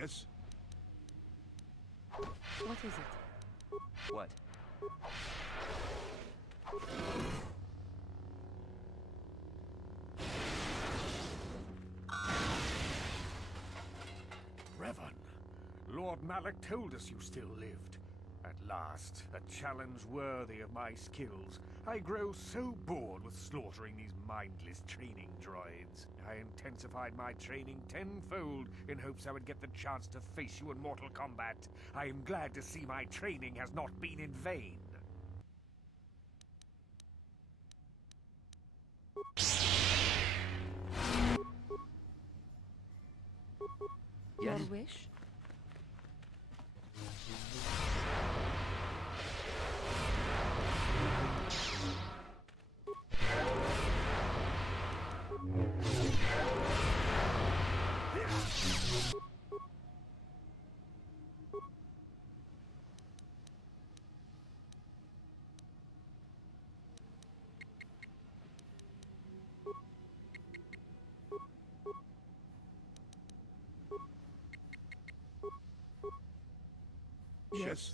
Yes? What is it? What? Revan, Lord Malak told us you still lived. At last, a challenge worthy of my skills. I grow so bored with slaughtering these mindless training droids. I intensified my training tenfold in hopes I would get the chance to face you in mortal combat. I am glad to see my training has not been in vain. Your wish? Yes.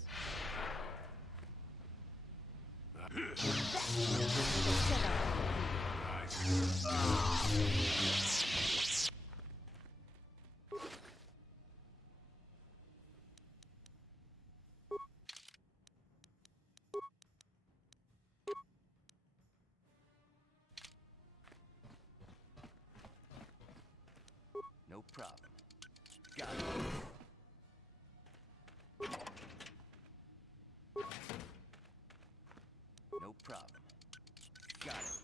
problem. Got it. No problem. Got it.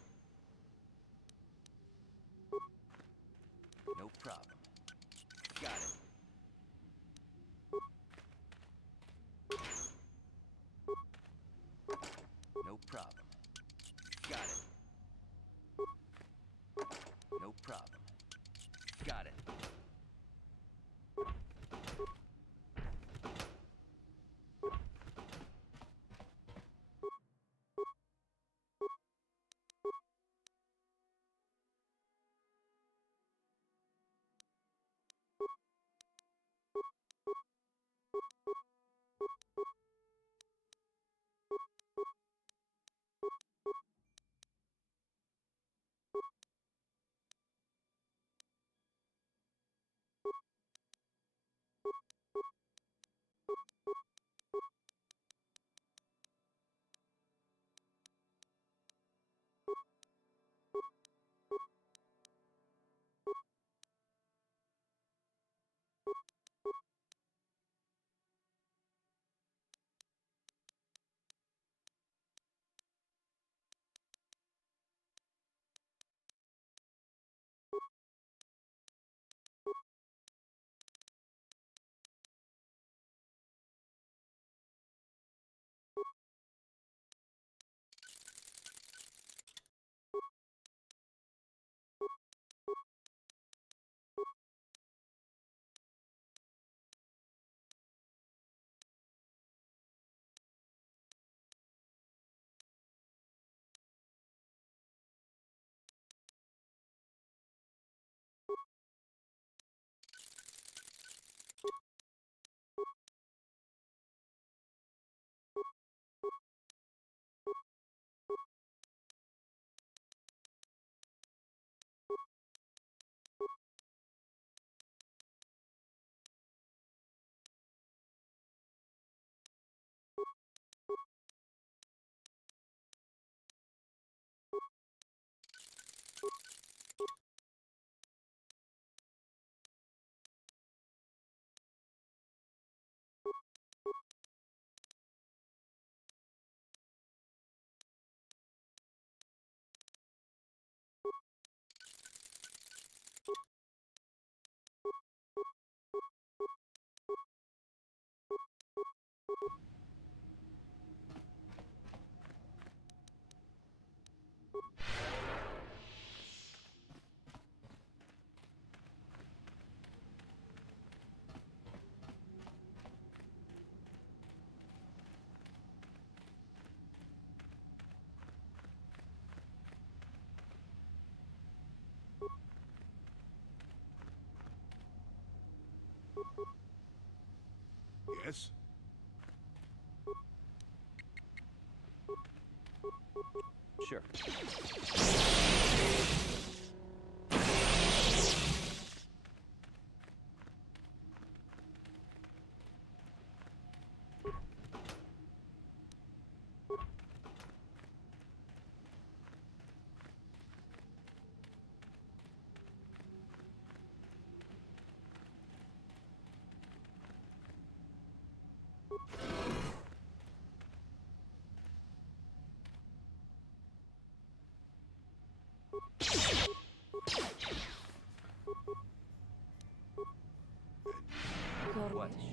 No problem. Got it. No problem. Got it. No problem. Got it. Yes? Sure. Your What? wish.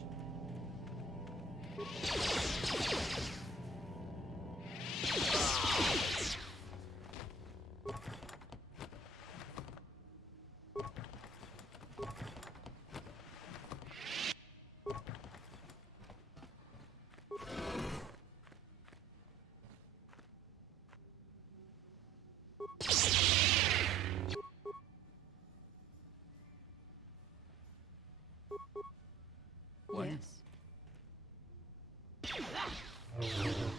What? Yes.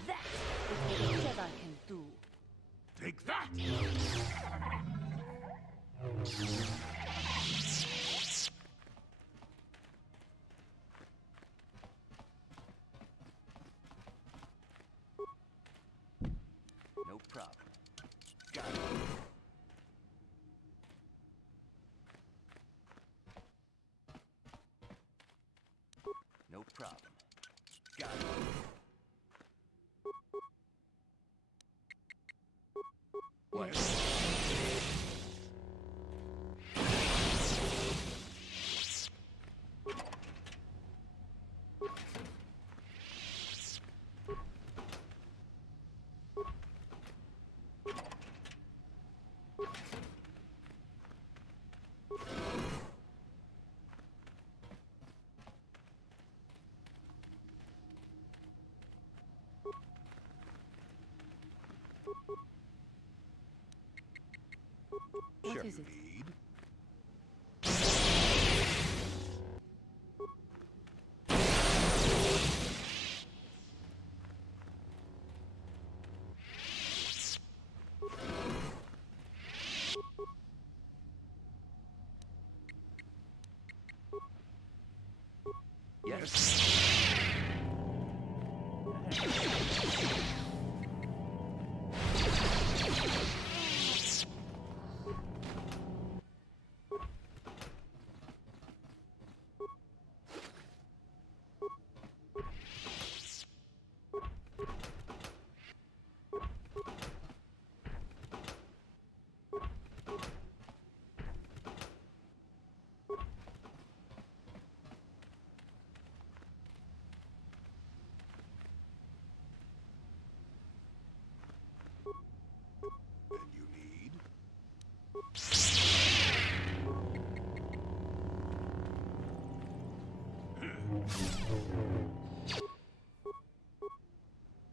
That is what a Jedi can do. Take that! No problem. Got it. Quiet. What is it?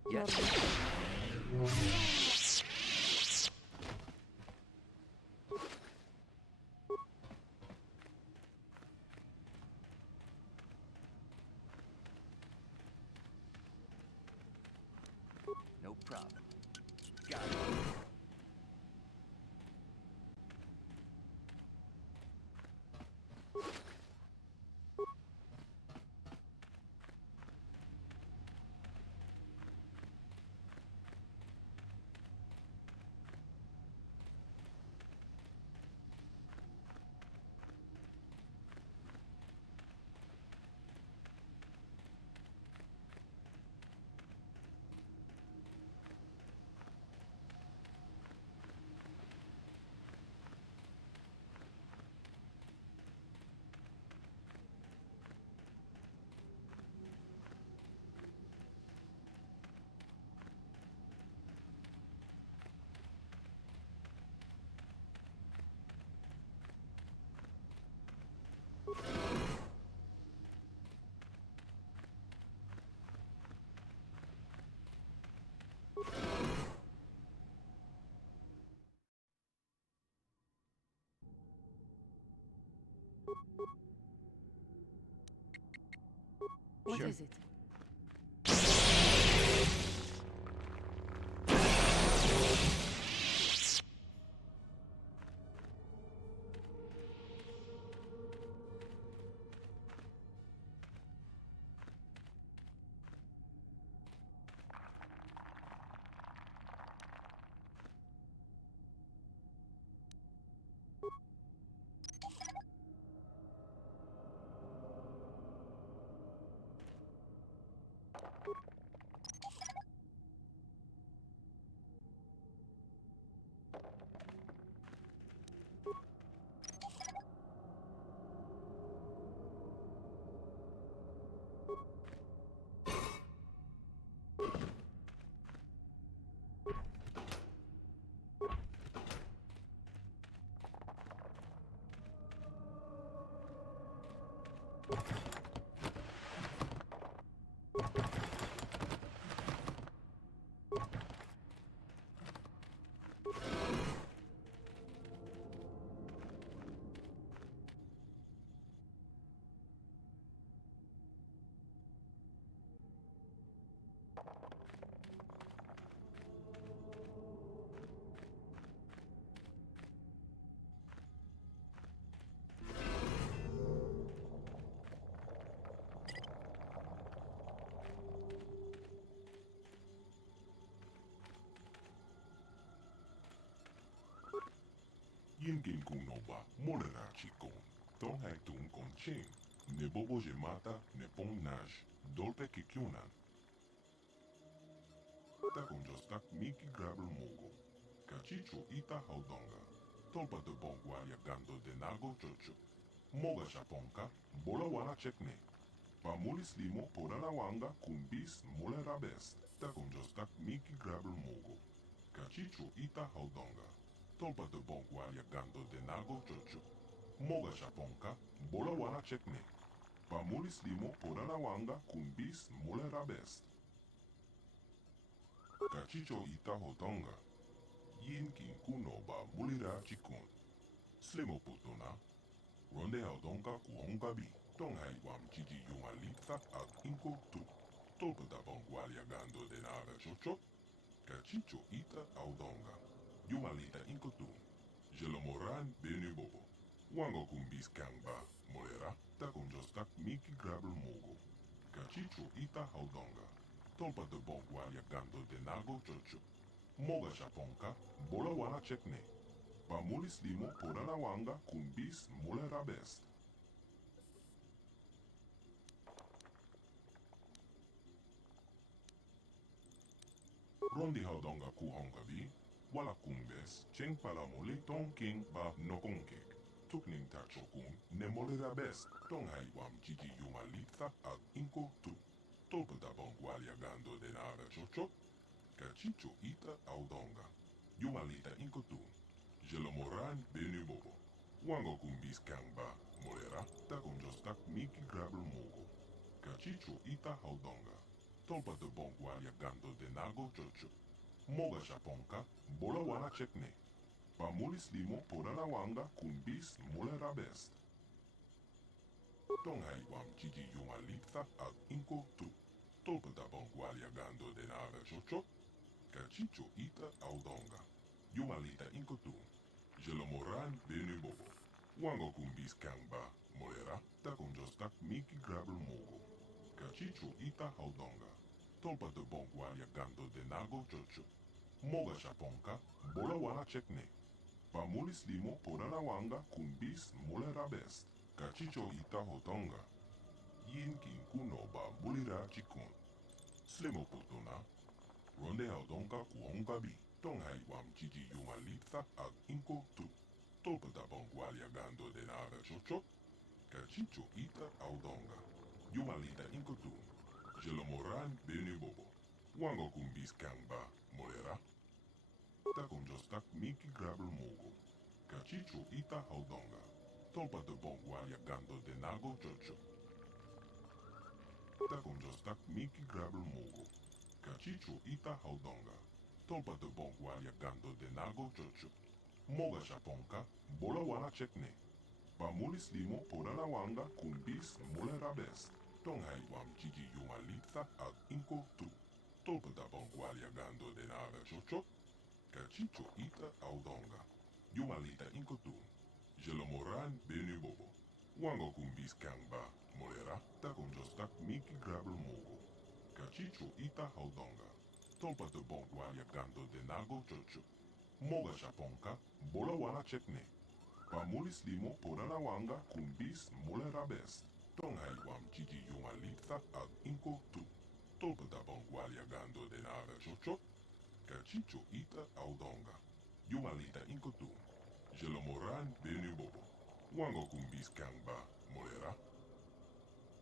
Yes. No problem. Got it. What is it? Yinkin kunoba morera chikon. Ton hai tun kon chen. Ne bobo mata ne pon naj. Dolpe kikyunan. Ta kon jostak miki grabel mogo. Cachicho ita haudonga. Tolpa de bongwa yagando de nago chocho. Moga shaponka, bola wana chekne. Pamulis limo porana wanga kumbis mole rabest. Takonjostak miki grabel mogo. Cachicho ita haudonga. Tolpa de bongwa yagando de nago chocho. Moga shaponka, bola wana chekne. Pamulis limo porana wanga kumbis mole rabest. Cachicho ita haudonga. Yin kin kuno ba mulira chikun. Slimo putuna. Ronde haudonga kuhonga bi. Tonghai wam chiji yumalita ak inko tu. Tolpa da bongwa yagando de naga chocho. Cachicho ita haudonga. Yumalita inko tu. Jelomoran benu bobo. Wango kumbis kangba. Molera. Takonjostak miki grabel mogo. Cachicho ita haudonga. Tolpa de bongwa yagando de nago chocho. Moga shaponka, bola wana chekne. Pamulis limo porana wanga kumbis mole rabest. Rondi haudonga kuhonga bi, wala kumbes, cheng palamole tong king ba nokonkek. Tukning tachokun, ne mole rabest. Tong hai wam jiji yumalita ak inko tu. Tolpa da bongwalia gando de naga chocho. Cachicho ita audonga. Yumalita inkotu. Jelomoran benu bobo. Wango kumbis kangba. Molera. Takonjostak miki grabel mogo. Cachicho ita audonga. Tolpa de bongwa yagando de nago chocho. Moga shaponka. Bola wana chekne. Pamulis limo porana wanga kumbis molera best. Tonghai wam chiji yumalita ak inkotu. Tolpa da bongwa yagando de naga chocho. Cachicho ita audonga. Yumalita inkotu. Jelomoran benu bobo. Wango kumbis kangba. Molera. Takonjostak miki grabel mogo. Cachicho ita audonga. Tolpa de bongwa yagando de nago chocho. Moga shaponka. Bola wana chekne. Pamulis limo porana wanga kumbis molera best. Cachicho ita audonga. Yin kin kuno ba mulira chikun. Slimo putuna. Ronde haudonga kuhonga bi. Tonghai wam chiji yumalita ak inko tu. Tolpa da bongwa yagando de naga chocho. Cachicho ita audonga. Yumalita inko tu. Jelomoran benu bobo. Wango kumbis kangba. Molera. Takonjostak miki grabel mogo. Cachicho ita audonga. Tolpa de bongwa yagando de nago chocho. Takonjostak miki grabel mogo. Cachicho ita haudonga. Tolpa de bongwa yagando de nago chocho. Moga shaponka, bola wana chekne. Pamulis limo porana wanga kumbis mole rabest. Tonghai wam chiji yumalita ak inko tu. Tolpa da bongwa yagando de naga chocho. Cachicho ita audonga. Yumalita inko tu. Jelomoran benu bobo. Wango kumbis kangba. Molera. Takonjostak miki grabel mogo. Cachicho ita haudonga. Tolpa de bongwa yagando de nago chocho. Moga shaponka, bola wana chekne. Pamulis limo porana wanga kumbis mole rabest. Tonghai wam chiji yumalita ak inko tu. Tolpa da bongwa yagando de naga chocho. Cachicho ita audonga. Yumalita inko tu. Jelomoran benu bobo. Wango kumbis kangba. Molera.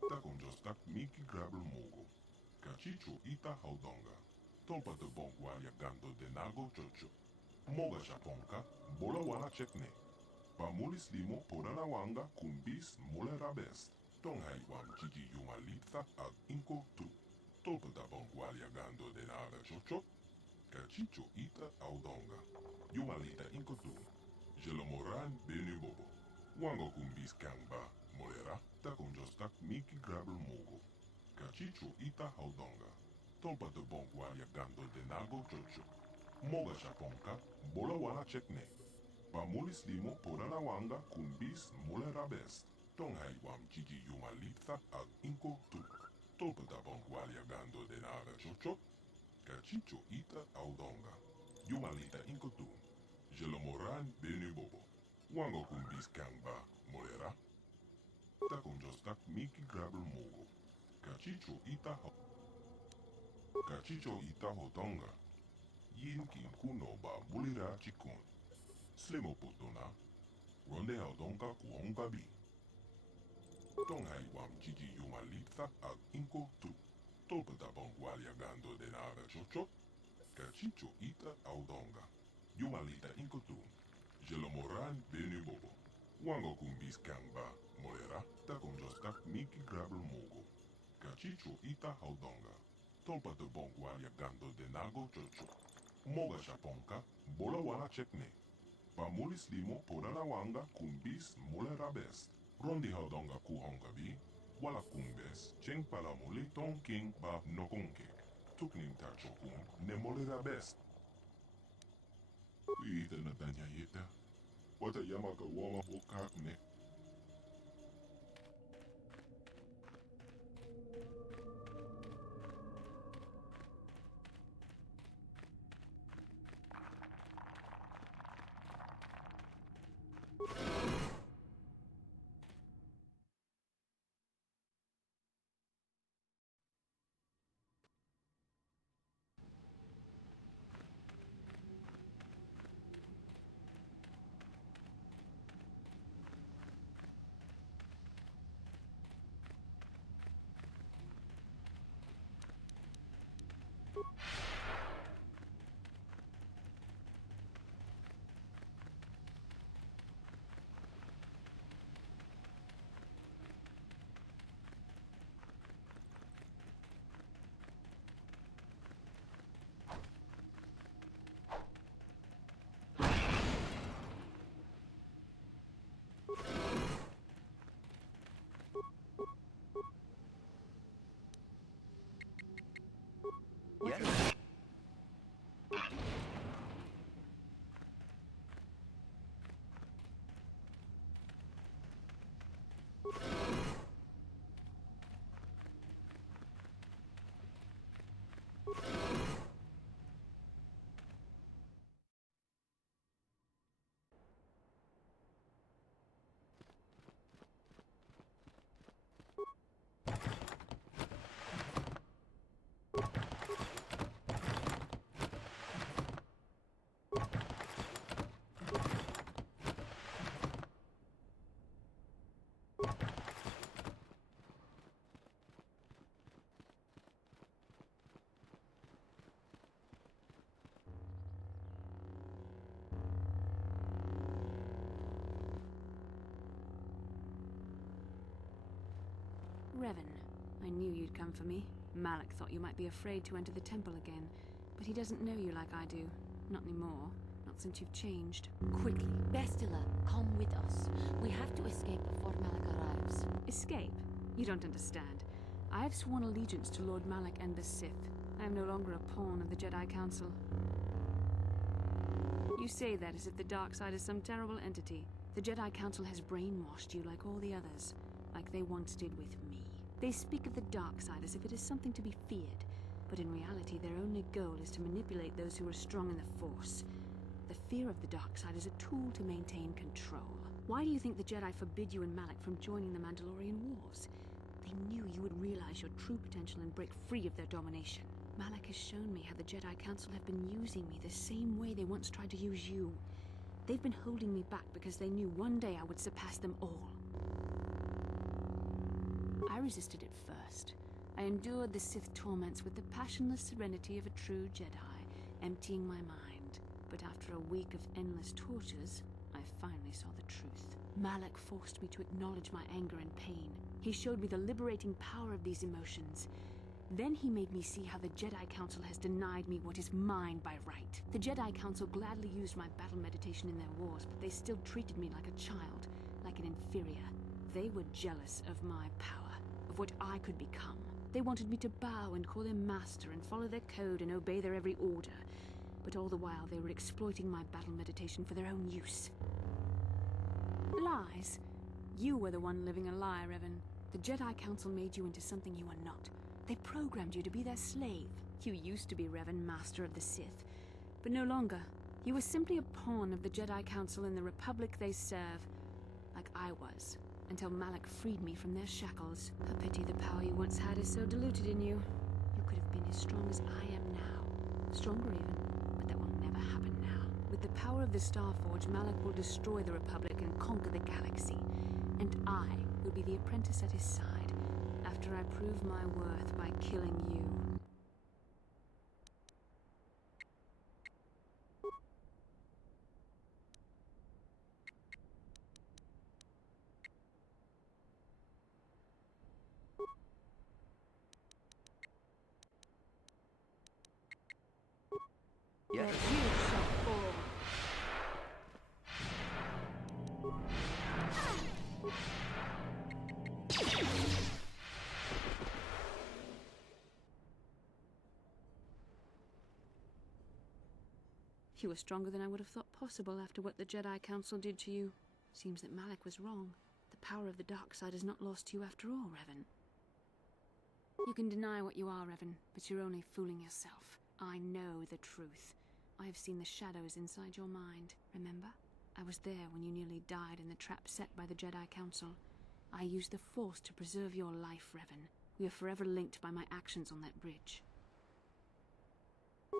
Takonjostak miki grabel mogo. Cachicho ita haudonga. Tolpa de bongwa yagando de nago chocho. Moga shaponka, bola wana chekne. Pamulis limo porana wanga kumbis mole rabest. Tonghai wam chiji yumalita ak inko tu. Tolpa da bongwa yagando de naga chocho. Cachicho ita audonga. Yumalita inko tu. Jelomoran benu bobo. Wango kumbis kangba. Molera. Takonjostak miki grabel mogo. Cachicho ita haudonga. Tolpa de bongwa yagando de nago chocho. Moga shaponka, bola wana chekne. Pamulis limo porana wanga kumbis mole rabest. Tonghai wam chiji yumalita ak inko tu. Tolpa da bongwa yagando de naga chocho. Cachicho ita audonga. Yumalita inko tu. Jelomoran benu bobo. Wango kumbis kangba. Molera. Takonjostak miki grabel mogo. Cachicho ita haudonga. Yinkin kuno ba mulira chikun. Slimo putuna. Ronde aldonka kuonga bi. Tonghai wam jiji yumalitha ag inko tu. Tolpata bongwalia gando de naga chocho. Cachicho ita aldonga. Yumalita inko tu. Jelomoran benu bobo. Wango kumbis kangba. Molera ta kumjostak miki grabel mogo. Cachicho ita aldonga. Tolpata bongwalia gando de nago chocho. Moga shaponka. Bola wala chekne. Pamulis limo podana wanga kumbis molera best. Rondi aldonga kuhonga bi. Wala kumbes. Cheng palamuli ton king ba nokonke. Tukning tachokun ne molera best. Ita na danya yeta. Wata yamaka wama hokakne. Revan, I knew you'd come for me. Malak thought you might be afraid to enter the temple again, but he doesn't know you like I do. Not anymore. Not since you've changed. Quickly, Bastila, come with us. We have to escape before Malak arrives. Escape? You don't understand. I have sworn allegiance to Lord Malak and the Sith. I am no longer a pawn of the Jedi Council. You say that as if the dark side is some terrible entity. The Jedi Council has brainwashed you like all the others, like they once did with me. They speak of the dark side as if it is something to be feared, but in reality their only goal is to manipulate those who are strong in the Force. The fear of the dark side is a tool to maintain control. Why do you think the Jedi forbid you and Malak from joining the Mandalorian Wars? They knew you would realize your true potential and break free of their domination. Malak has shown me how the Jedi Council have been using me the same way they once tried to use you. They've been holding me back because they knew one day I would surpass them all. I resisted at first. I endured the Sith torments with the passionless serenity of a true Jedi, emptying my mind. But after a week of endless tortures, I finally saw the truth. Malak forced me to acknowledge my anger and pain. He showed me the liberating power of these emotions. Then he made me see how the Jedi Council has denied me what is mine by right. The Jedi Council gladly used my battle meditation in their wars, but they still treated me like a child, like an inferior. They were jealous of my power, of what I could become. They wanted me to bow and call them master and follow their code and obey their every order. But all the while they were exploiting my battle meditation for their own use. Lies? You were the one living a lie, Revan. The Jedi Council made you into something you are not. They programmed you to be their slave. You used to be Revan, Master of the Sith, but no longer. You were simply a pawn of the Jedi Council in the Republic they serve, like I was, until Malak freed me from their shackles. A pity the power you once had is so diluted in you. You could have been as strong as I am now. Stronger even, but With the power of the Starforge, Malak will destroy the Republic and conquer the galaxy. And I will be the apprentice at his side, after I prove my worth by killing you. Yes. But you shall fall. You were stronger than I would have thought possible after what the Jedi Council did to you. Seems that Malak was wrong. The power of the dark side is not lost to you after all, Revan. You can deny what you are, Revan, but you're only fooling yourself. I know the truth. I have seen the shadows inside your mind, remember? I was there when you nearly died in the trap set by the Jedi Council. I used the Force to preserve your life, Revan. We are forever linked by my actions on that bridge.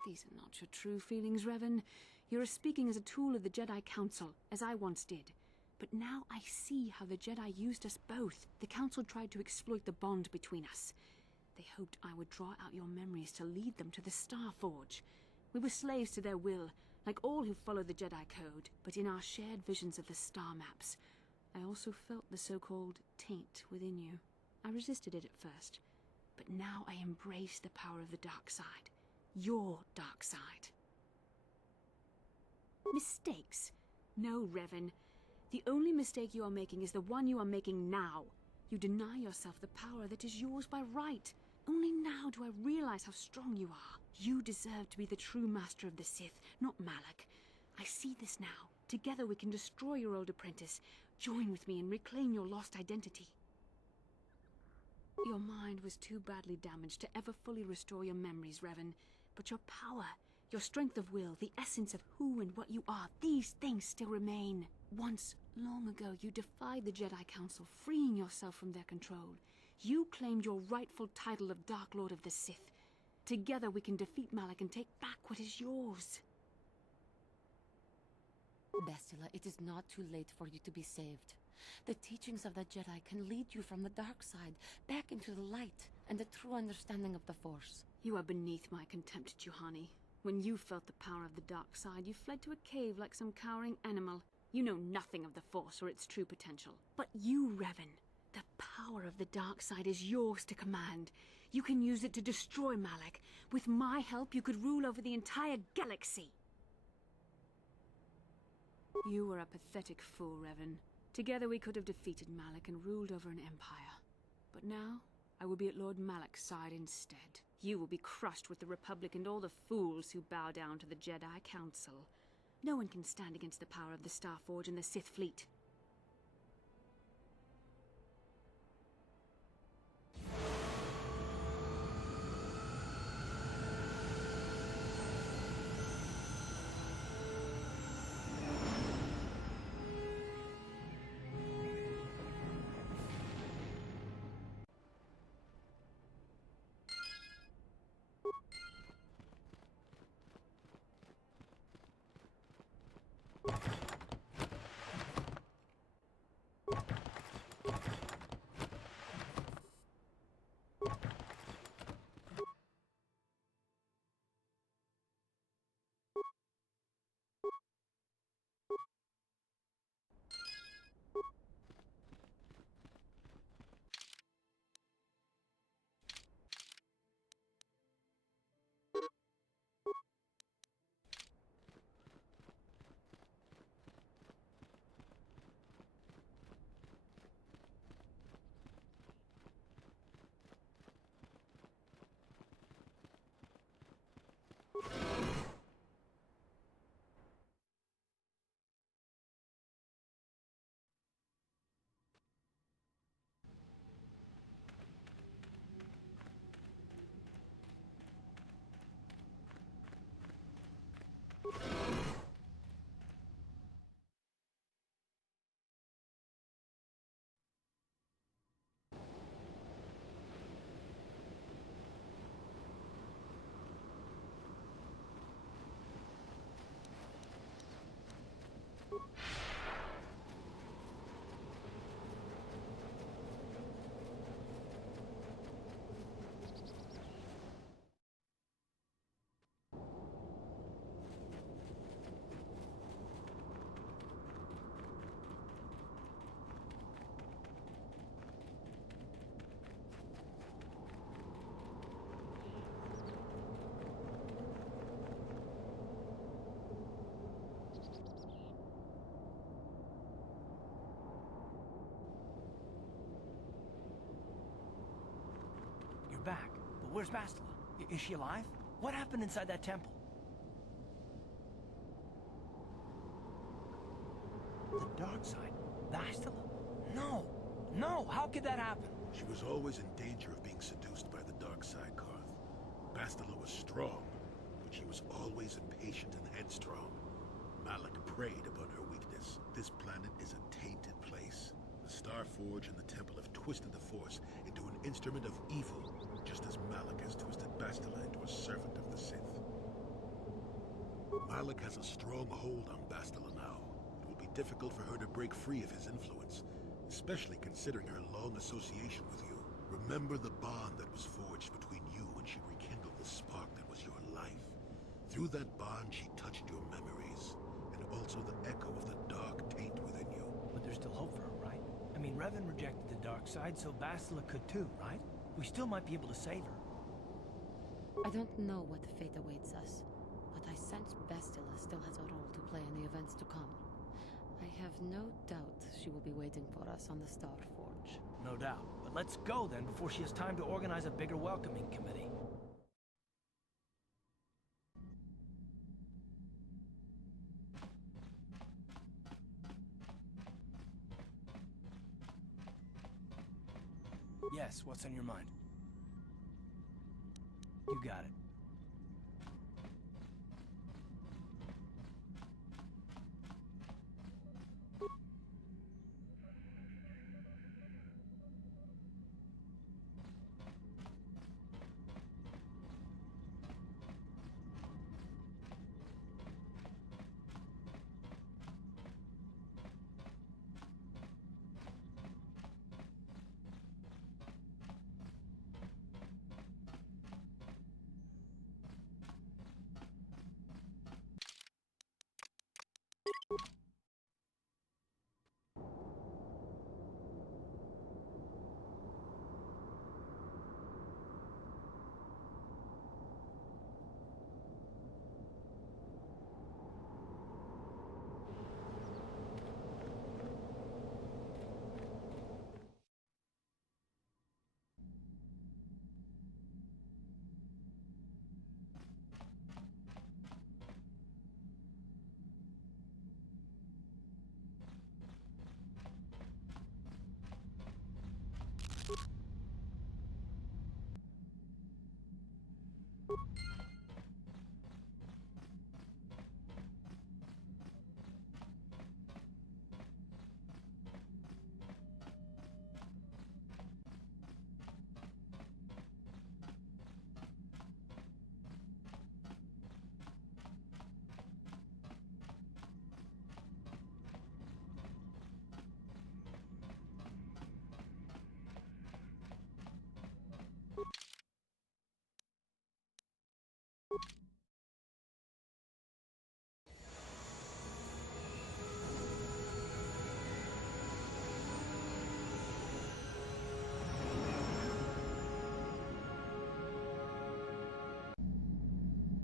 These are not your true feelings, Revan. You are speaking as a tool of the Jedi Council, as I once did. But now I see how the Jedi used us both. The Council tried to exploit the bond between us. They hoped I would draw out your memories to lead them to the Starforge. We were slaves to their will, like all who follow the Jedi Code, but in our shared visions of the star maps, I also felt the so-called taint within you. I resisted it at first, but now I embrace the power of the dark side. Your dark side. Mistakes? No, Revan. The only mistake you are making is the one you are making now. You deny yourself the power that is yours by right. Only now do I realize how strong you are. You deserve to be the true master of the Sith, not Malak. I see this now. Together we can destroy your old apprentice. Join with me and reclaim your lost identity. Your mind was too badly damaged to ever fully restore your memories, Revan. But your power, your strength of will, the essence of who and what you are, these things still remain. Once, long ago, you defied the Jedi Council, freeing yourself from their control. You claimed your rightful title of Dark Lord of the Sith. Together we can defeat Malak and take back what is yours. Bastila, it is not too late for you to be saved. The teachings of the Jedi can lead you from the dark side, back into the light, and the true understanding of the Force. You are beneath my contempt, Juhani. When you felt the power of the dark side, you fled to a cave like some cowering animal. You know nothing of the Force or its true potential. But you, Revan, the power of the dark side is yours to command. You can use it to destroy Malak. With my help, you could rule over the entire galaxy. You were a pathetic fool, Revan. Together we could have defeated Malak and ruled over an empire. But now, I will be at Lord Malak's side instead. You will be crushed with the Republic and all the fools who bow down to the Jedi Council. No one can stand against the power of the Starforge and the Sith fleet. Where's Bastila? Is she alive? What happened inside that temple? The dark side? Bastila? No! No! How could that happen? She was always in danger of being seduced by the dark side, Karth. Bastila was strong, but she was always impatient and headstrong. Malak preyed upon her weakness. This planet is a tainted place. The Starforge and the Temple have twisted the Force into an instrument of evil, just as Malak has twisted Bastila into a servant of the Sith. Malak has a strong hold on Bastila now. It will be difficult for her to break free of his influence, especially considering her long association with you. Remember the bond that was forged between you when she rekindled the spark that was your life. Through that bond, she touched your memories, and also the echo of the dark taint within you. But there's still hope for her, right? I mean, Revan rejected the dark side, so Bastila could too, right? We still might be able to save her. I don't know what fate awaits us, but I sense Bastila still has a role to play in the events to come. I have no doubt she will be waiting for us on the Starforge. No doubt. But let's go then before she has time to organize a bigger welcoming committee. Yes, what's on your mind? You got it.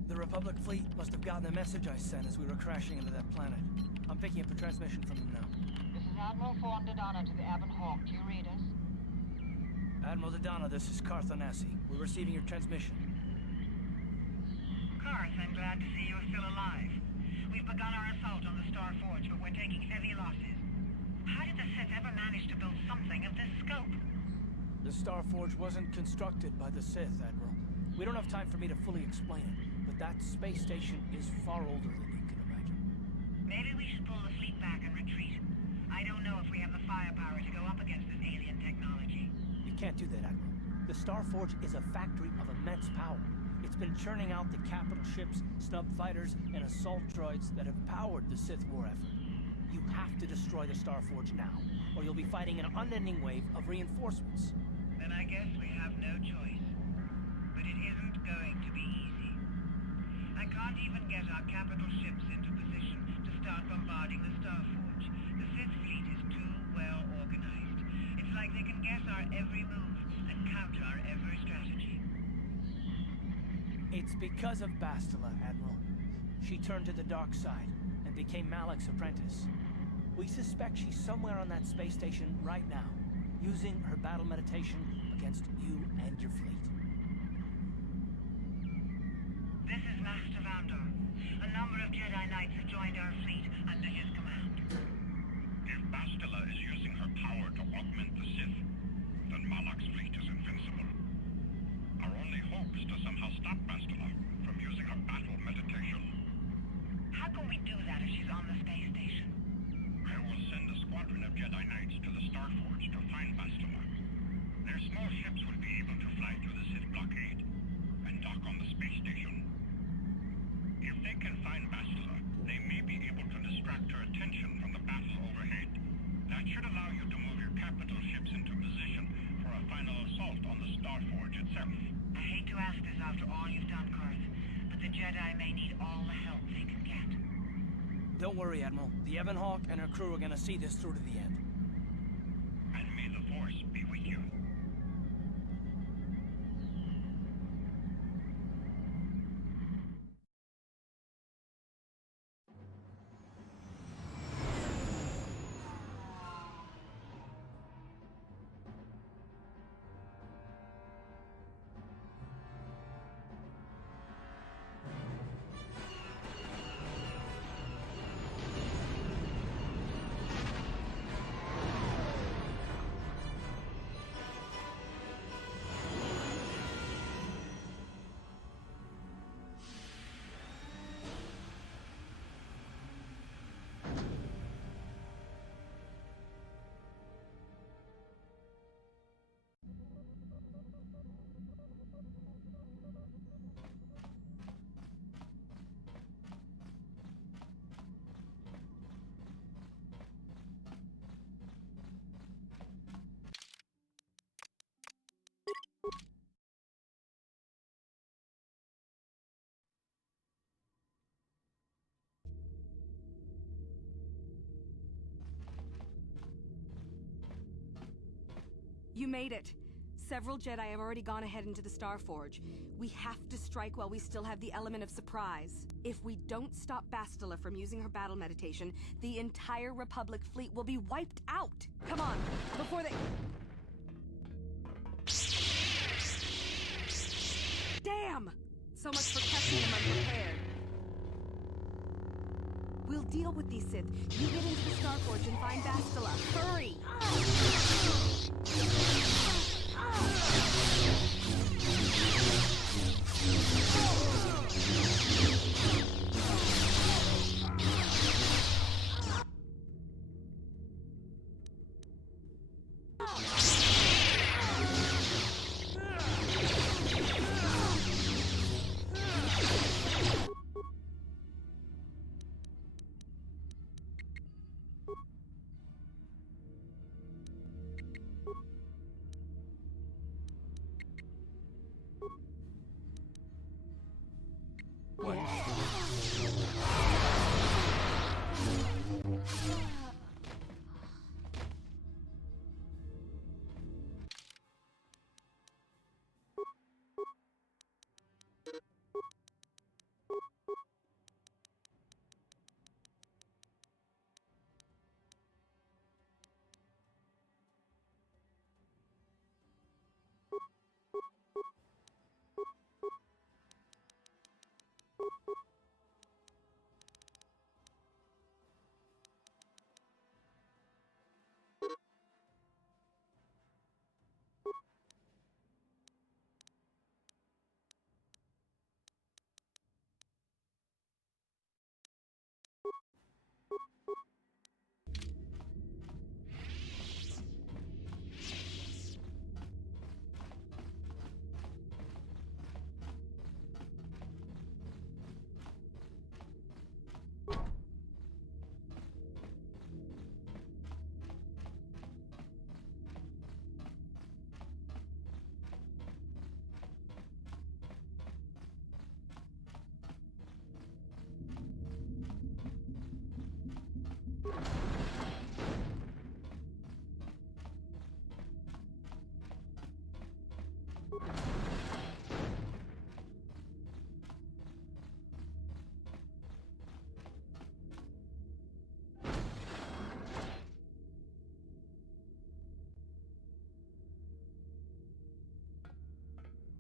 The Republic fleet must have gotten the message I sent as we were crashing into that planet. I'm picking up a transmission from them now. This is Admiral Fawn Dodonna to the Avon Hawk. Do you read us? Admiral Dodonna, this is Karth Onasi. We're receiving your transmission. Karth, I'm glad to see you're still alive. We've begun our assault on the Starforge, but we're taking heavy losses. How did the Sith ever manage to build something of this scope? The Starforge wasn't constructed by the Sith, Admiral. We don't have time for me to fully explain it, but that space station is far older than you can imagine. Maybe we should pull the fleet back and retreat. I don't know if we have the firepower to go up against this alien technology. You can't do that, Admiral. The Starforge is a factory of immense power. It's been churning out the capital ships, snub fighters, and assault droids that have powered the Sith war effort. You have to destroy the Starforge now, or you'll be fighting an unending wave of reinforcements. Then I guess we have no choice. But it isn't going to be easy. I can't even get our capital ships into position to start bombarding the Starforge. The Sith fleet is too well organized. It's like they can guess our every move and counter our every strategy. It's because of Bastila, Admiral. She turned to the dark side and became Malak's apprentice. We suspect she's somewhere on that space station right now, using her battle meditation against you and your fleet. Knights have joined our fleet under his command. If Bastila is using her power to augment the Sith, then Malak's fleet is invincible. Our only hope is to somehow stop Bastila from using her battle meditation. How can we do that if she's on the space station? I will send a squadron of Jedi Knights to the Starforge to find Bastila. Their small ships will be able to fly through the Sith blockade and dock on the space station. If they can find Bastila, they may be able to distract her attention from the battle overhead. That should allow you to move your capital ships into position for a final assault on the Starforge itself. I hate to ask this after all you've done, Kurth, but the Jedi may need all the help they can get. Don't worry, Admiral. The Ebonhawk and her crew are gonna see this through to the end. And may the Force be with you. You made it. Several Jedi have already gone ahead into the Starforge. We have to strike while we still have the element of surprise. If we don't stop Bastila from using her battle meditation, the entire Republic fleet will be wiped out! Come on, before they... Damn! So much for catching them unprepared. We'll deal with these Sith. You get into the Starforge and find Bastila. Hurry!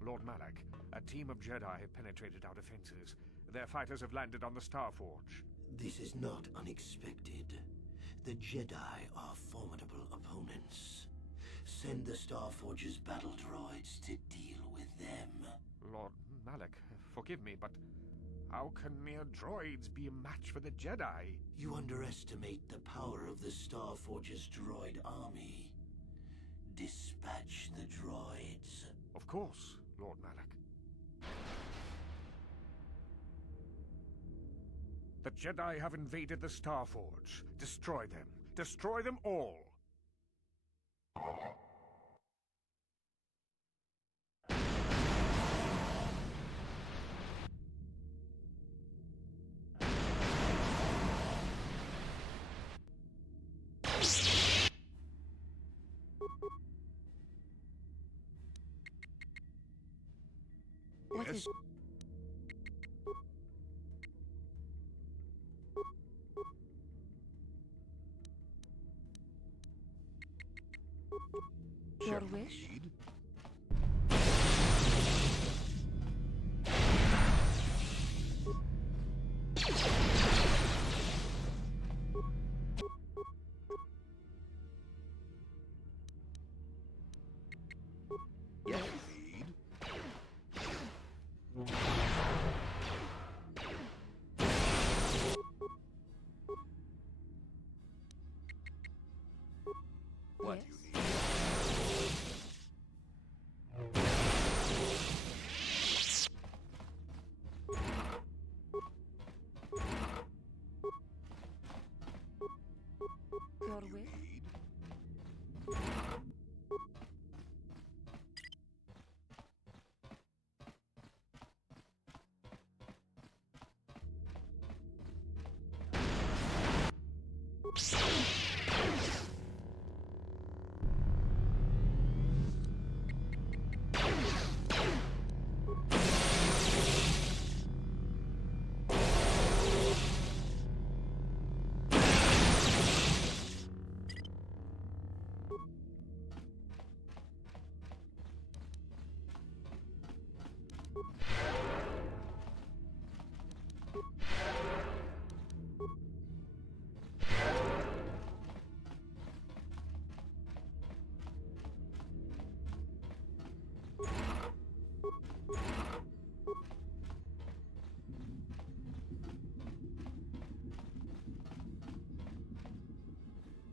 Lord Malak, a team of Jedi have penetrated our defenses. Their fighters have landed on the Starforge. This is not unexpected. The Jedi are formidable opponents. Send the Starforge's battle droids to deal with them. Lord Malak, forgive me, but how can mere droids be a match for the Jedi? You underestimate the power of the Starforge's droid army. Dispatch the droids. Of course, Lord Malak. The Jedi have invaded the Starforge. Destroy them. Destroy them all. What is... Your wish? Yes. What you need? Your wish?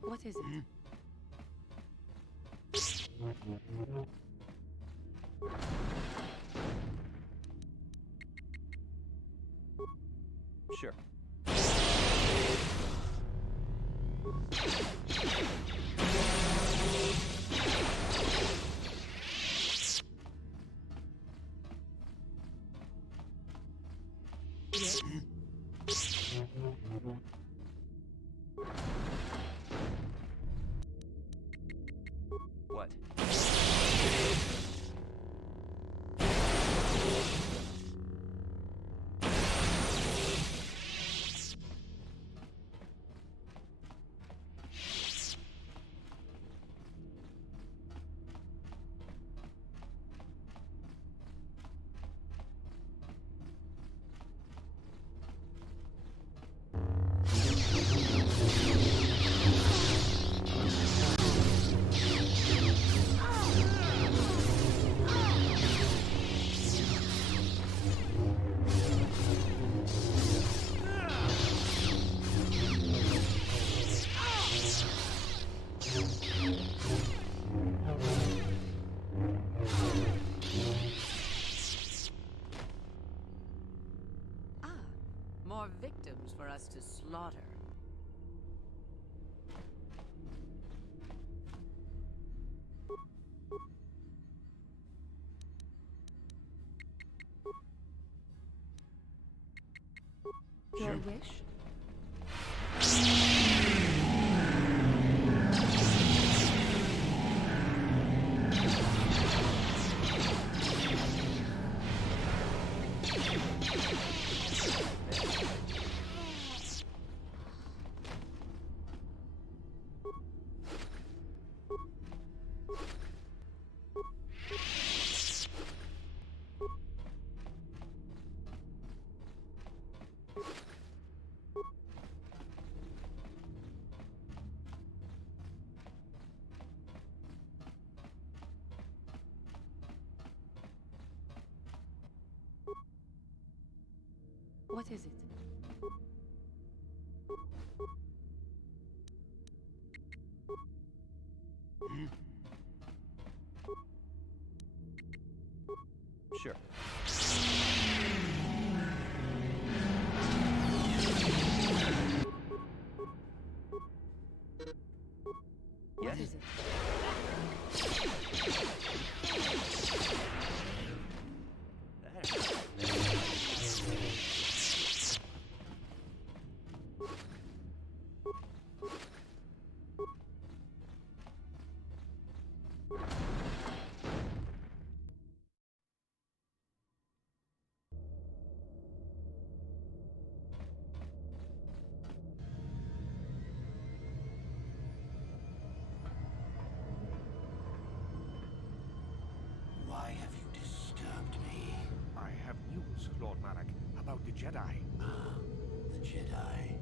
What is it? Sure. Yes. What? More victims for us to slaughter. Your wish? What is it? Sure. What is it? Why have you disturbed me? I have news, Lord Malak, about the Jedi. Ah, the Jedi.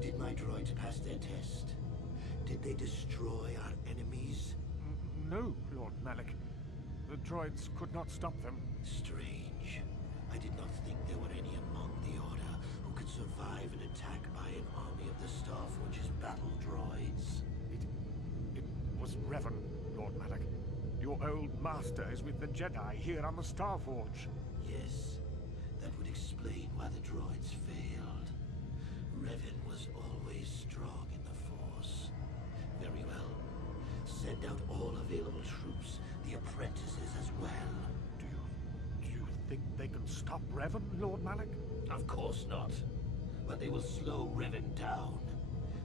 Did my droids pass their test? Did they destroy our enemies? No, Lord Malak. The droids could not stop them. Strange. I did not think there were any among the Order who could survive an attack by an army of the Starforge's battle droids. It was Revan, Lord Malak. Your old master is with the Jedi here on the Starforge. Yes, that would explain why the droids failed. Revan was always strong in the Force. Very well. Send out all available troops, the apprentices as well. Do you think they can stop Revan, Lord Malak? Of course not. But they will slow Revan down.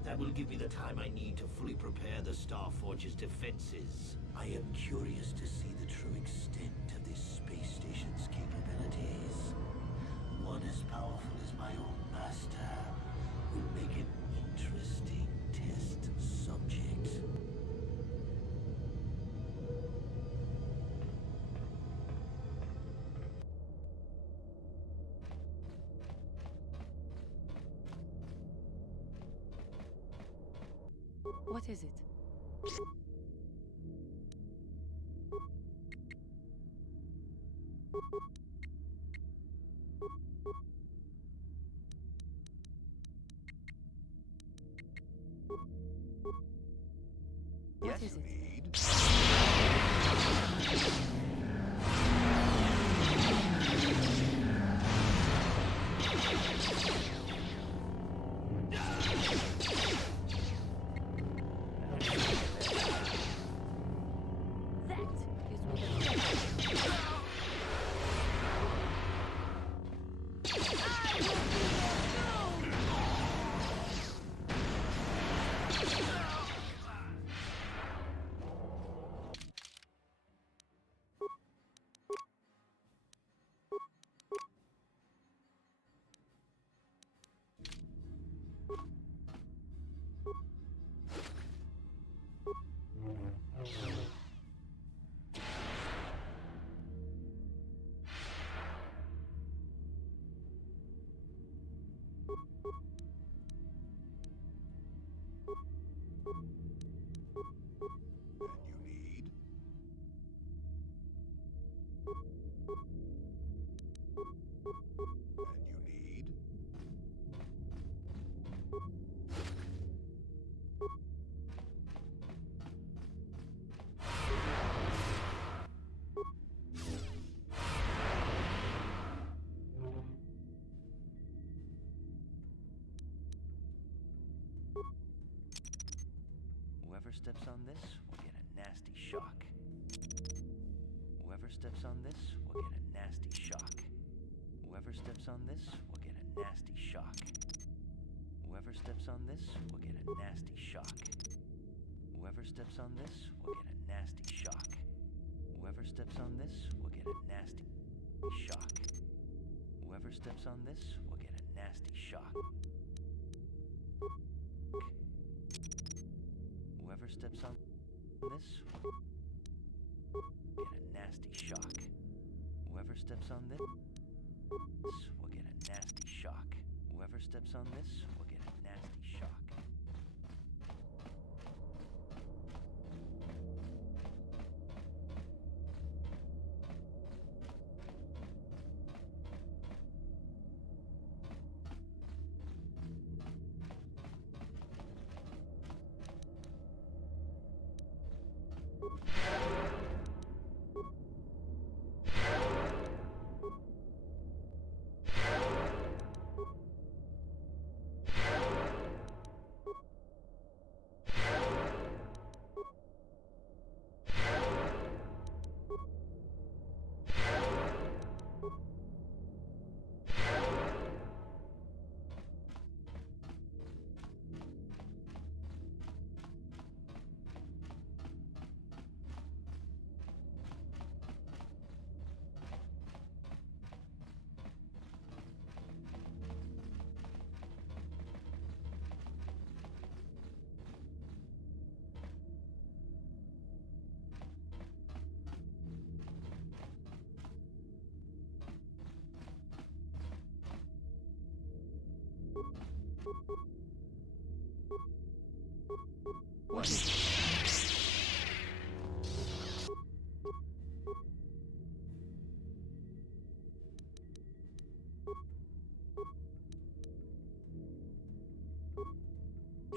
That will give me the time I need to fully prepare the Starforge's defenses. I am curious to see the true extent of this space station's capabilities. One as powerful as my own master will make an interesting test subject. What is it? What is it? Whoever steps on this will get a nasty shock. Whoever steps on this will get a nasty shock. Whoever steps on this will get a nasty shock. Whoever steps on this will get a nasty shock. Whoever steps on this will get a nasty shock. Whoever steps on this will get a nasty shock. Whoever steps on this will get a nasty shock. Whoever steps on this will get a nasty shock. Whoever steps on this will get a nasty shock. Whoever steps on this will get a nasty shock. What is it?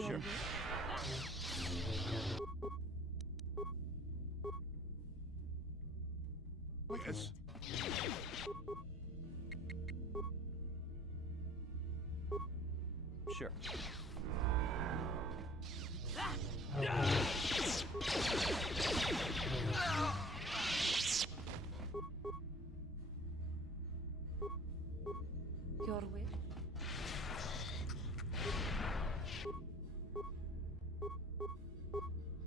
Sure. Yes. Sure. Your wish?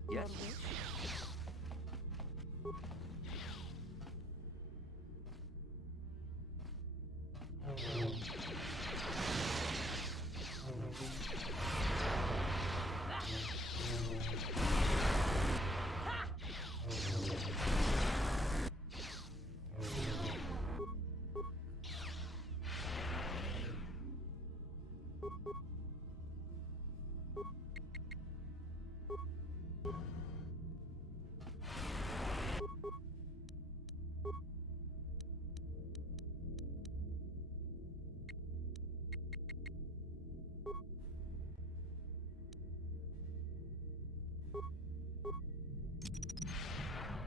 Yes.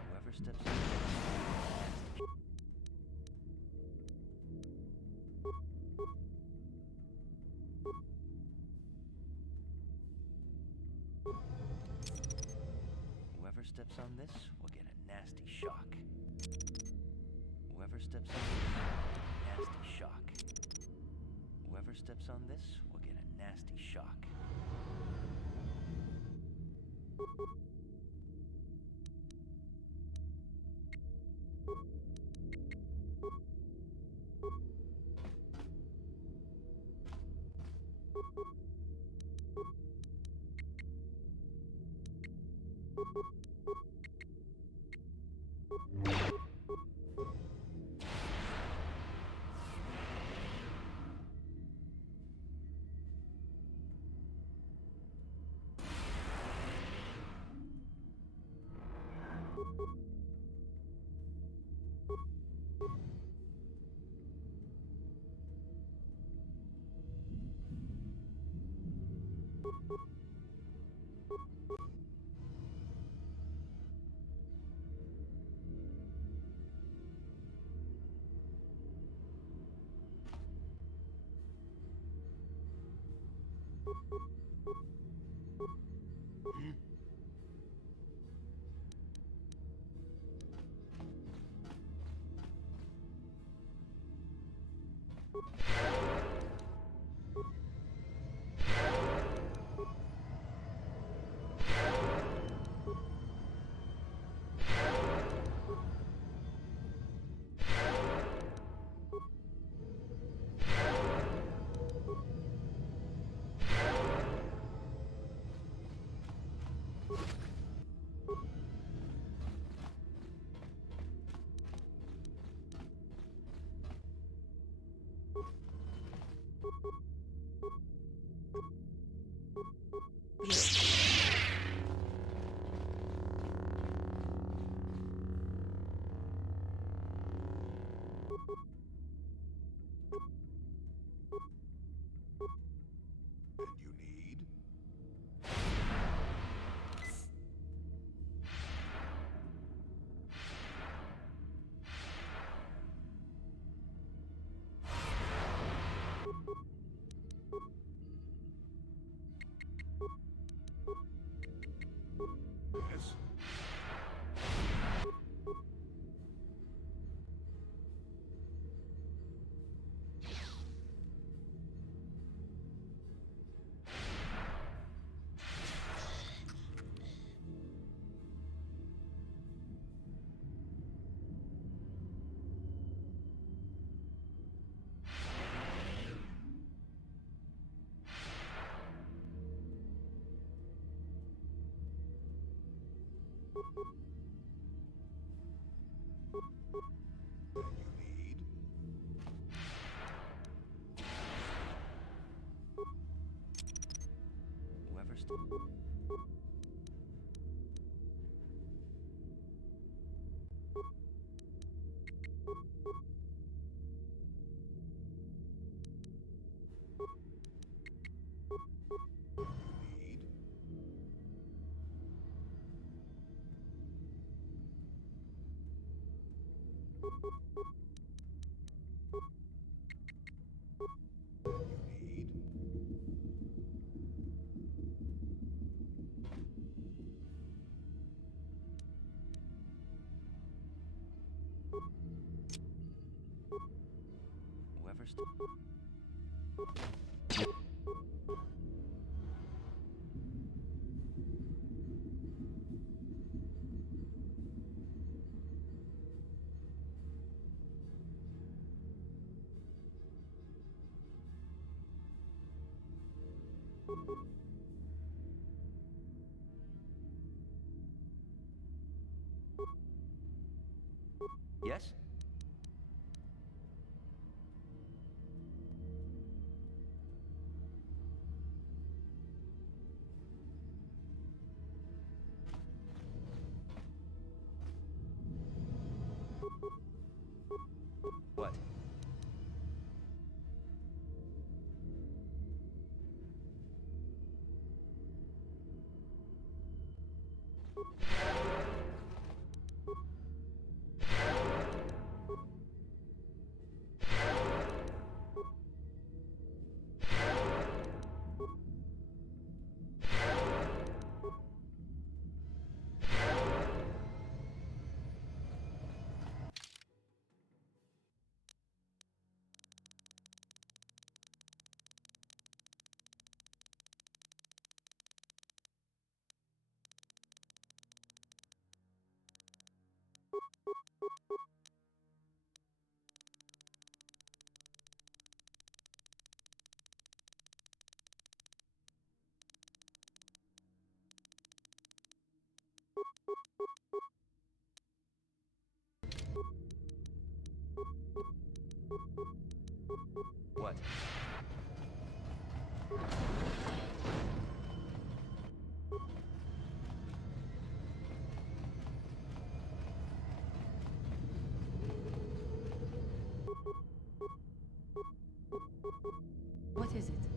Whoever steps in. Whoever steps on this will get a nasty shock. Whoever steps on this, nasty shock. Whoever steps on this will get a nasty shock. Yes. Whoever Yes? What? What? What is it?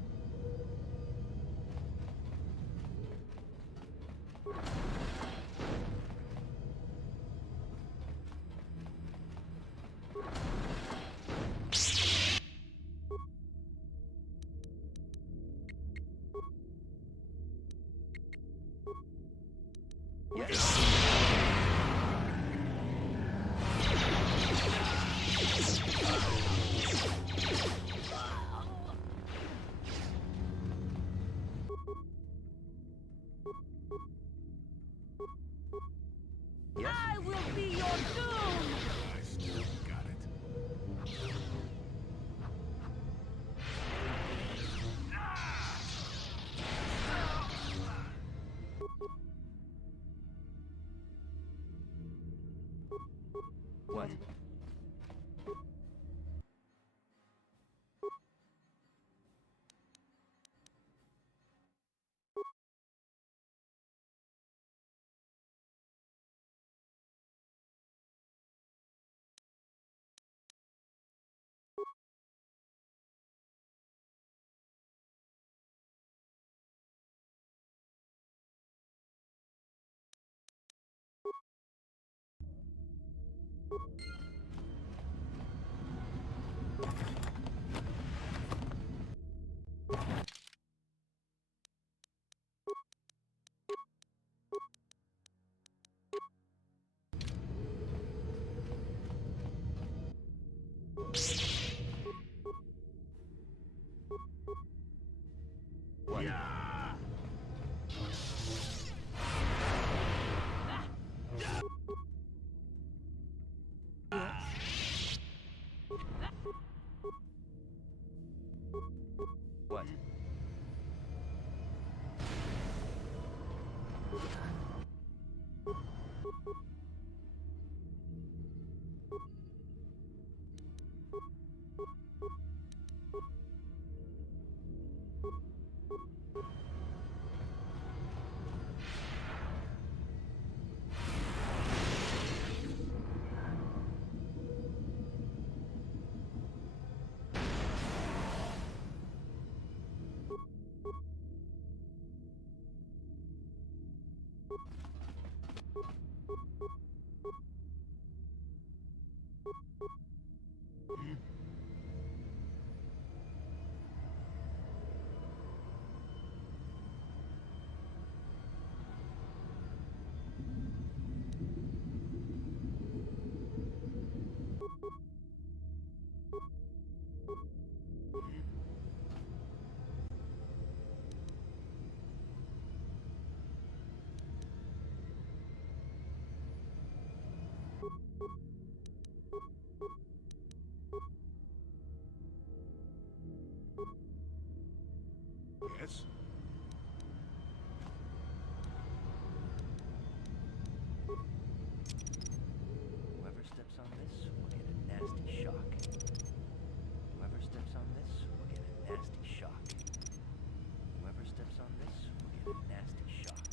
Yes? Whoever steps on this will get a nasty shock. Whoever steps on this will get a nasty shock. Whoever steps on this will get a nasty shock.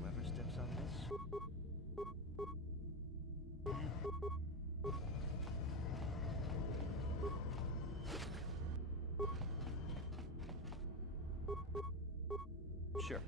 Whoever steps on this... Sure.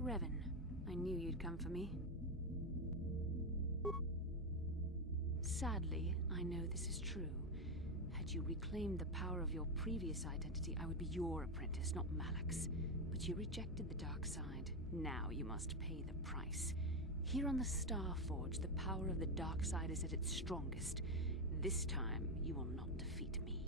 Revan, I knew you'd come for me. Sadly, I know this is true. Had you reclaimed the power of your previous identity, I would be your apprentice, not Malak's. But you rejected the dark side. Now you must pay the price. Here on the Starforge, the power of the dark side is at its strongest. This time, you will not defeat me.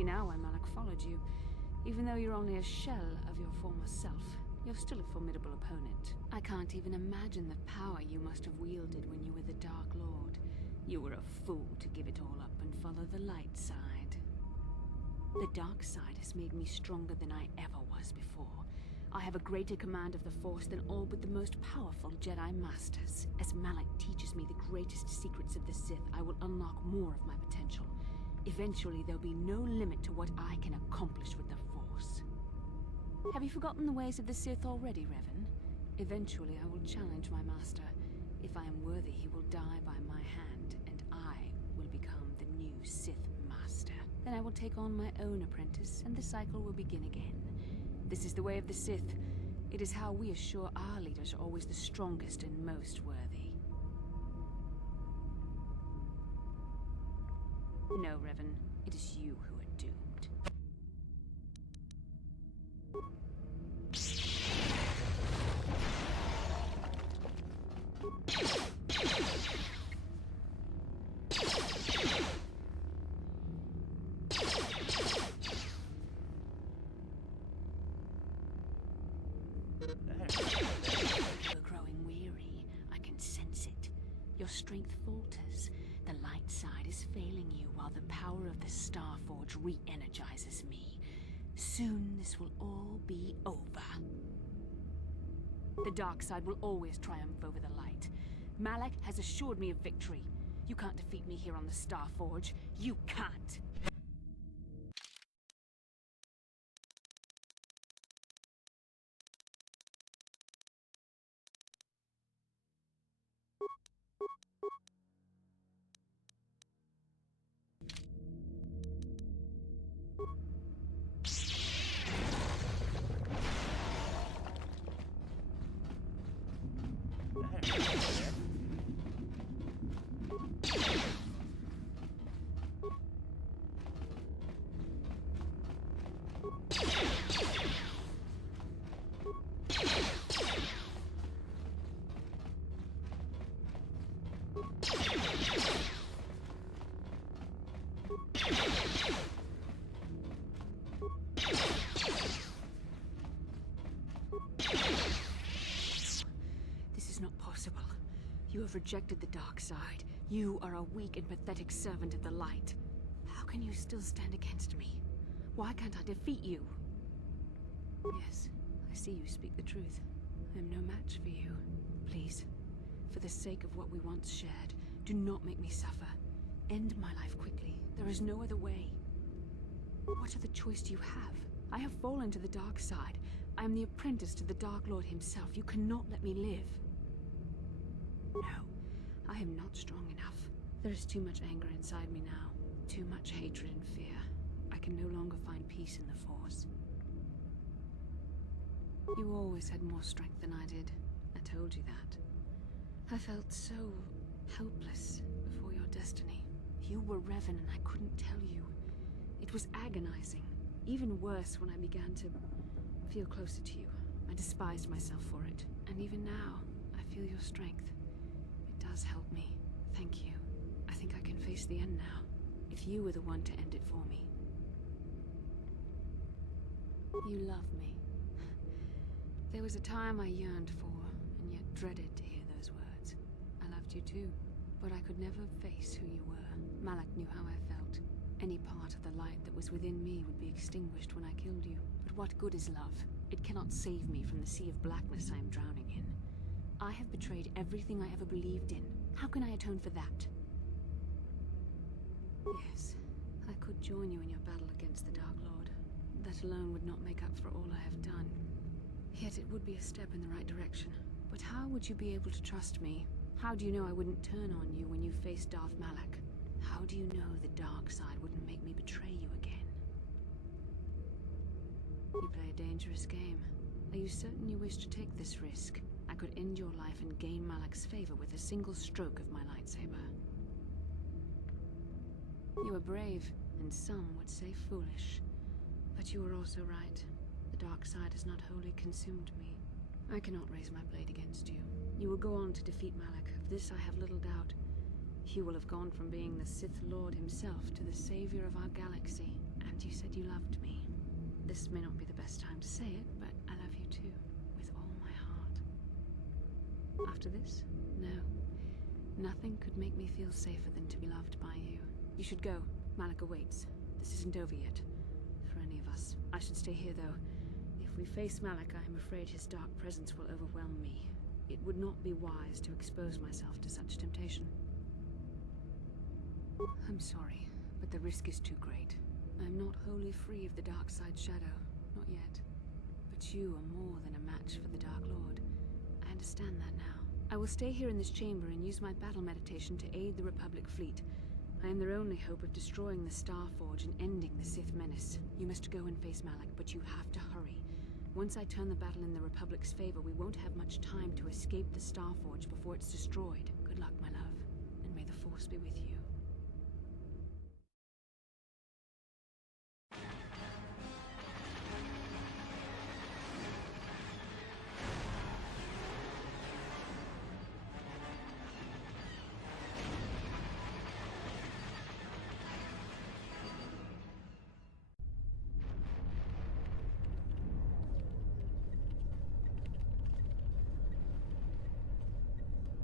see now why Malak followed you. Even though you're only a shell of your former self, you're still a formidable opponent. I can't even imagine the power you must have wielded when you were the Dark Lord. You were a fool to give it all up and follow the light side. The dark side has made me stronger than I ever was before. I have a greater command of the Force than all but the most powerful Jedi Masters. As Malak teaches me the greatest secrets of the Sith, I will unlock more of my potential. Eventually, there'll be no limit to what I can accomplish with the Force. Have you forgotten the ways of the Sith already, Revan? Eventually, I will challenge my master. If I am worthy, he will die by my hand, and I will become the new Sith Master. Then I will take on my own apprentice, and the cycle will begin again. This is the way of the Sith. It is how we assure our leaders are always the strongest and most worthy. No, Revan. It is you who are doomed. You're growing weary. I can sense it. Your strength falters. The light side is failing you while the power of the Starforge re-energizes me. Soon this will all be over. The dark side will always triumph over the light. Malak has assured me of victory. You can't defeat me here on the Starforge. You can't! This is not possible. You have rejected the dark side. You are a weak and pathetic servant of the light. How can you still stand against me? Why can't I defeat you? Yes, I see you speak the truth. I am no match for you. Please, for the sake of what we once shared, do not make me suffer. End my life quickly. There is no other way. What other choice do you have? I have fallen to the dark side. I am the apprentice to the Dark Lord himself. You cannot let me live. No, I am not strong enough. There is too much anger inside me now. Too much hatred and fear. I can no longer find peace in the Force. You always had more strength than I did. I told you that. I felt so helpless before your destiny. You were Revan and I couldn't tell you. It was agonizing. Even worse when I began to feel closer to you. I despised myself for it. And even now, I feel your strength. It does help me. Thank you. I think I can face the end now. If you were the one to end it for me. You love me. There was a time I yearned for, and yet dreaded to hear those words. I loved you too, but I could never face who you were. Malak knew how I felt. Any part of the light that was within me would be extinguished when I killed you. But what good is love? It cannot save me from the sea of blackness I am drowning in. I have betrayed everything I ever believed in. How can I atone for that? Yes, I could join you in your battle against the Dark Lord. That alone would not make up for all I have done. Yet it would be a step in the right direction. But how would you be able to trust me? How do you know I wouldn't turn on you when you faced Darth Malak? How do you know the dark side wouldn't make me betray you again? You play a dangerous game. Are you certain you wish to take this risk? I could end your life and gain Malak's favor with a single stroke of my lightsaber. You are brave, and some would say foolish. But you are also right. The dark side has not wholly consumed me. I cannot raise my blade against you. You will go on to defeat Malak. Of this I have little doubt. You will have gone from being the Sith Lord himself to the savior of our galaxy. And you said you loved me. This may not be the best time to say it, but I love you too, with all my heart. After this? No. Nothing could make me feel safer than to be loved by you. You should go. Malik awaits. This isn't over yet. For any of us. I should stay here, though. If we face Malik, I am afraid his dark presence will overwhelm me. It would not be wise to expose myself to such temptation. I'm sorry, but the risk is too great. I'm not wholly free of the dark side shadow. Not yet. But you are more than a match for the Dark Lord. I understand that now. I will stay here in this chamber and use my battle meditation to aid the Republic fleet. I am their only hope of destroying the Starforge and ending the Sith menace. You must go and face Malik, but you have to hurry. Once I turn the battle in the Republic's favor, we won't have much time to escape the Starforge before it's destroyed. Good luck, my love, and may the Force be with you.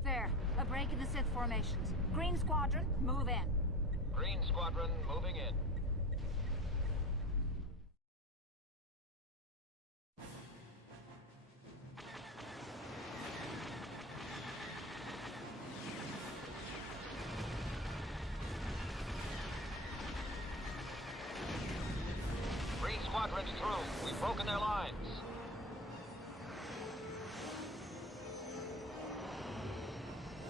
There, a break in the Sith formations. Green Squadron, move in. Green Squadron, moving in. Green Squadron's through. We've broken their lines.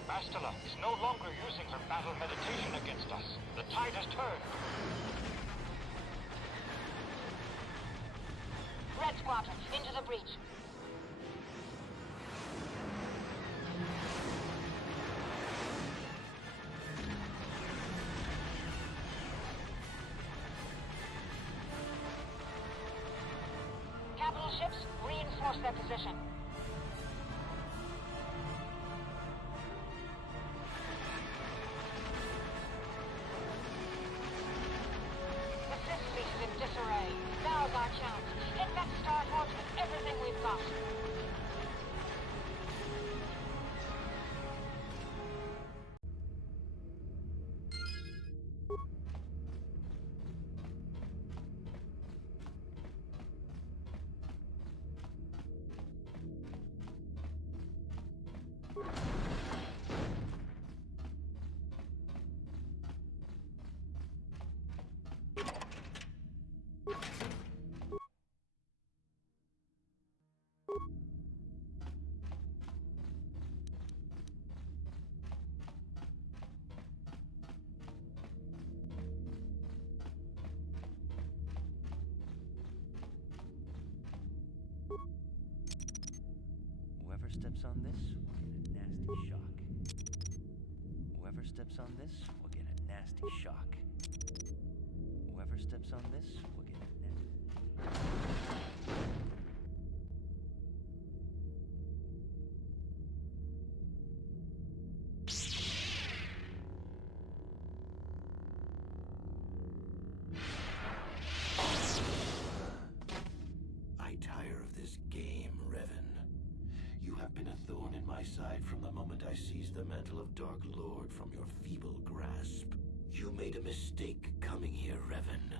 Bastila is no longer using her battle meditation against us. The tide has turned. Red Squadron, into the breach. Capital ships, reinforce their position. Disarray. Now's our chance. Get back to Starforge with everything we've got. Whoever steps on this will get a nasty shock. Whoever steps on this will get a nasty shock. Whoever steps on this will get a nasty... I tire of this game, Revan. You have been a thorn in my side from the moment I seized the mantle of Dark Lord from your feeble grasp. You made a mistake coming here, Revan.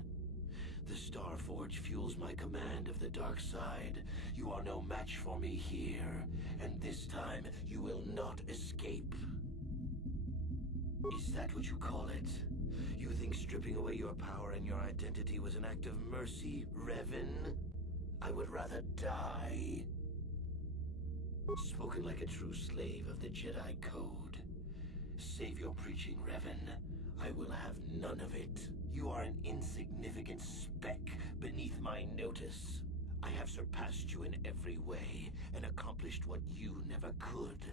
The Starforge fuels my command of the dark side. You are no match for me here, and this time you will not escape. Is that what you call it? You think stripping away your power and your identity was an act of mercy, Revan? I would rather die. Spoken like a true slave of the Jedi Code. Save your preaching, Revan. I will have none of it. You are an insignificant speck beneath my notice. I have surpassed you in every way and accomplished what you never could.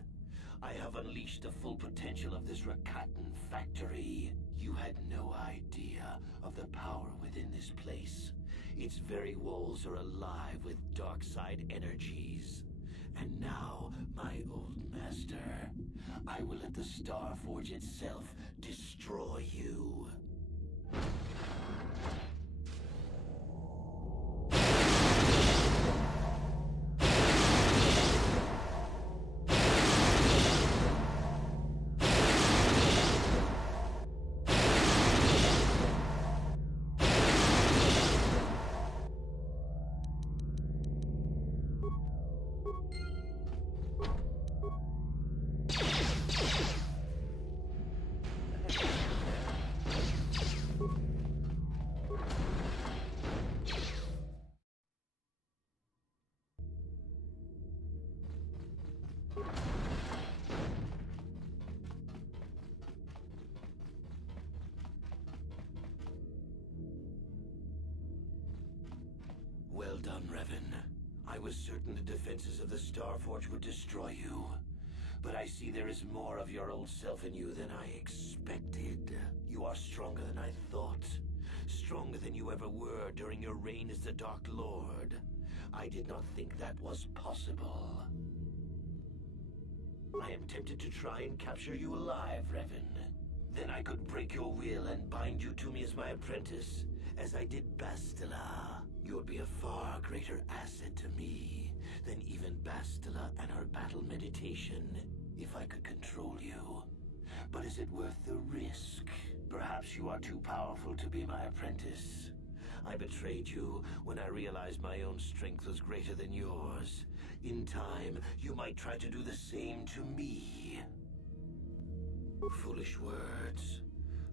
I have unleashed the full potential of this Rakatan factory. You had no idea of the power within this place. Its very walls are alive with dark side energies. And now, my old master, I will let the Starforge itself destroy you. Well done, Revan. I was certain the defenses of the Starforge would destroy you. But I see there is more of your old self in you than I expected. You are stronger than I thought. Stronger than you ever were during your reign as the Dark Lord. I did not think that was possible. I am tempted to try and capture you alive, Revan. Then I could break your will and bind you to me as my apprentice, as I did Bastila. You would be a far greater asset to me than even Bastila and her battle meditation, if I could control you. But is it worth the risk? Perhaps you are too powerful to be my apprentice. I betrayed you when I realized my own strength was greater than yours. In time, you might try to do the same to me. Foolish words.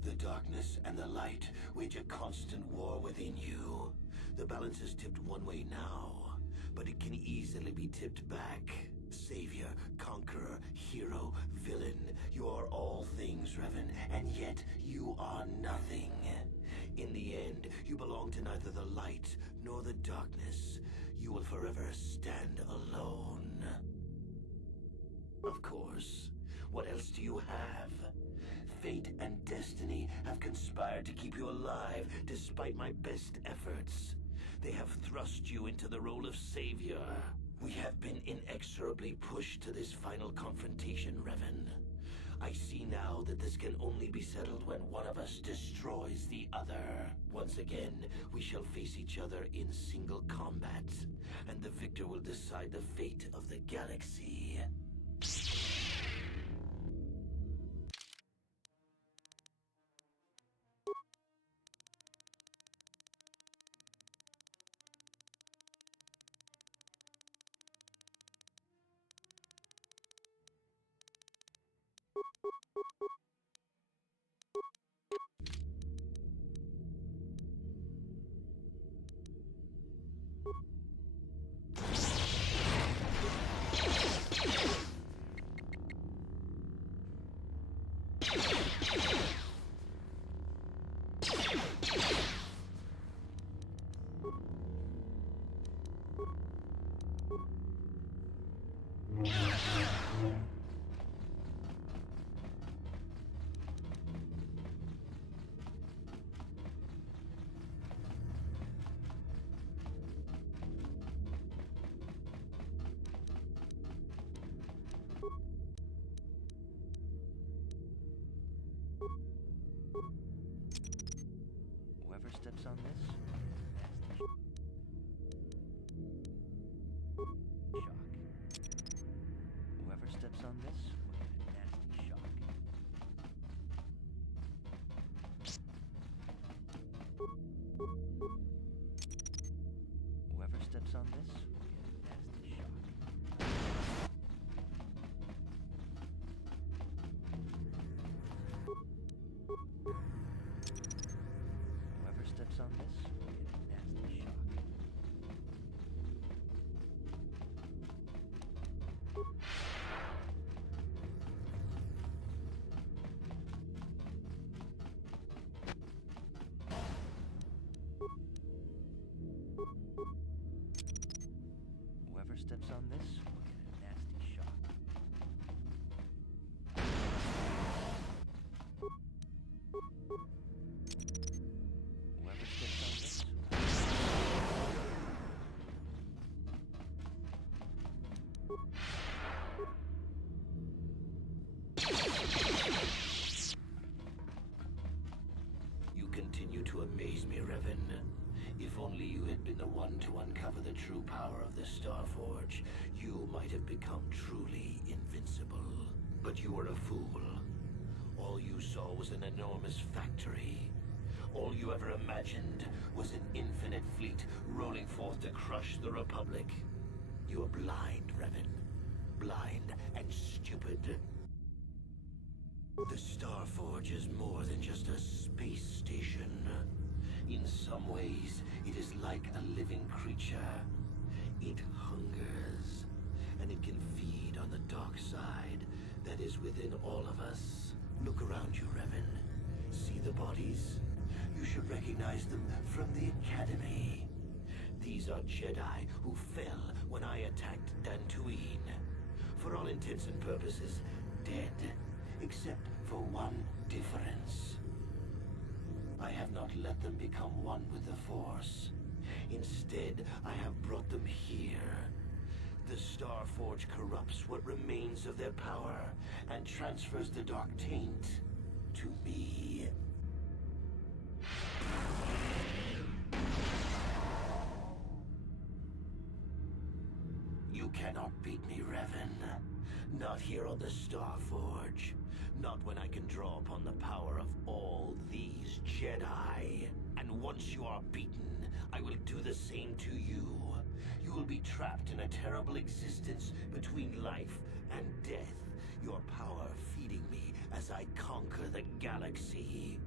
The darkness and the light wage a constant war within you. The balance is tipped one way now, but it can easily be tipped back. Savior, conqueror, hero, villain. You are all things, Revan, and yet you are nothing. In the end, you belong to neither the light nor the darkness. You will forever stand alone. Of course. What else do you have? Fate and destiny have conspired to keep you alive despite my best efforts. They have thrust you into the role of savior. We have been inexorably pushed to this final confrontation, Revan. I see now that this can only be settled when one of us destroys the other. Once again, we shall face each other in single combat, and the victor will decide the fate of the galaxy. Whoever steps on this, nasty shock. Whoever steps on this will get a nasty shock. Whoever steps on this will get a nasty shock. Whoever steps on this will get a nasty shock. Whoever steps on this will get a nasty shock. Whoever steps on this. You continue to amaze me, Revan. If only you had been the one to uncover the true power of the Starforge, you might have become truly invincible. But you were a fool. All you saw was an enormous factory. All you ever imagined was an infinite fleet rolling forth to crush the Republic. You are blind, Revan. Blind and stupid. The Starforge is more than just a space station. In some ways, it is like a living creature. It hungers, and it can feed on the dark side that is within all of us. Look around you, Revan. See the bodies? You should recognize them from the Academy. These are Jedi who fell when I attacked Dantooine. For all intents and purposes, dead. Except for one difference. I have not let them become one with the Force. Instead, I have brought them here. The Starforge corrupts what remains of their power and transfers the Dark Taint to me. You cannot beat me, Revan. Not here on the Starforge. Not when I can draw upon the power of all these Jedi. And once you are beaten, I will do the same to you. You will be trapped in a terrible existence between life and death. Your power feeding me as I conquer the galaxy.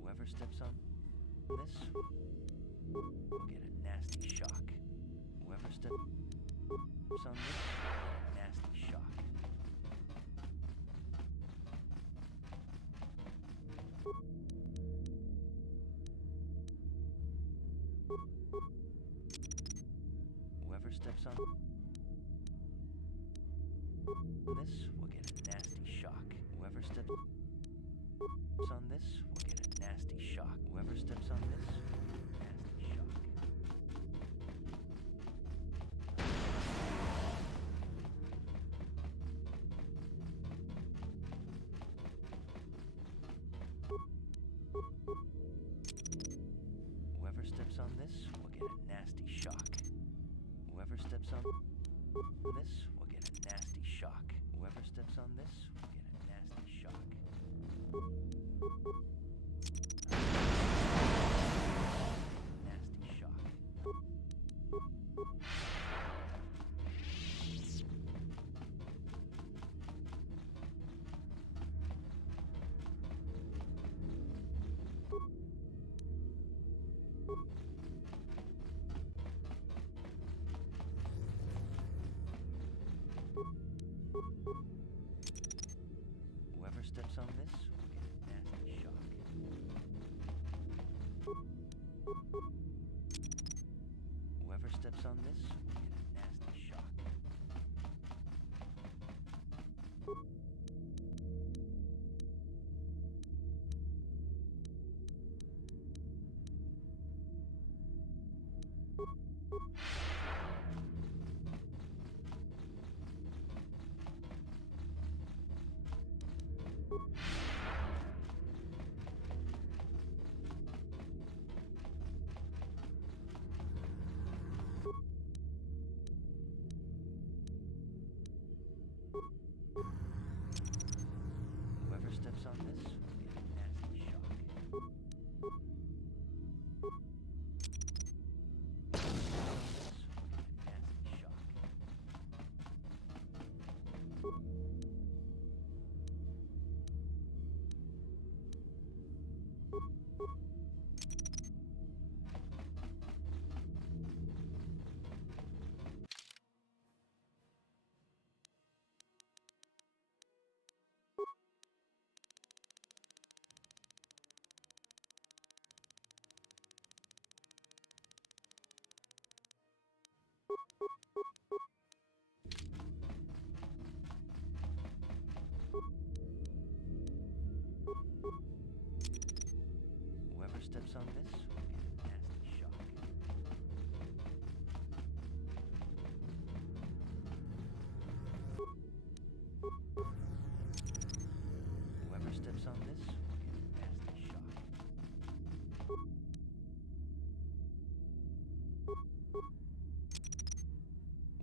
Whoever steps on this will get a nasty shock. Whoever steps on this will get a nasty shock. Whoever steps on this will get a nasty shock. Whoever steps on this will get a nasty shock. Whoever steps on this, nasty shock. Whoever steps on this will get a nasty shock. Whoever steps on this will get a nasty shock. Whoever steps on this will get a nasty shock. Nasty shock. Whoever steps on this will get Whoever steps on this will get a nasty shock. Whoever steps on this will get a nasty shock. Whoever steps on this will get a nasty shock.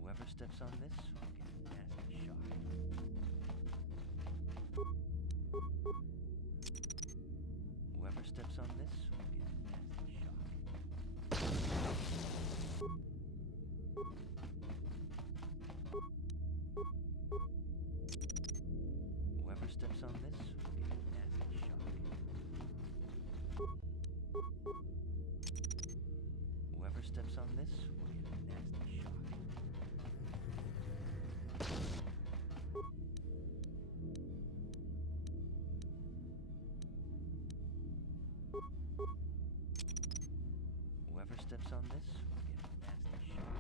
Whoever steps on this will get a nasty shock. Whoever steps on this will get a nasty shock. Whoever steps on this will get a nasty shock. Whoever steps on this will get a nasty shock. Whoever steps on this will get a nasty shock.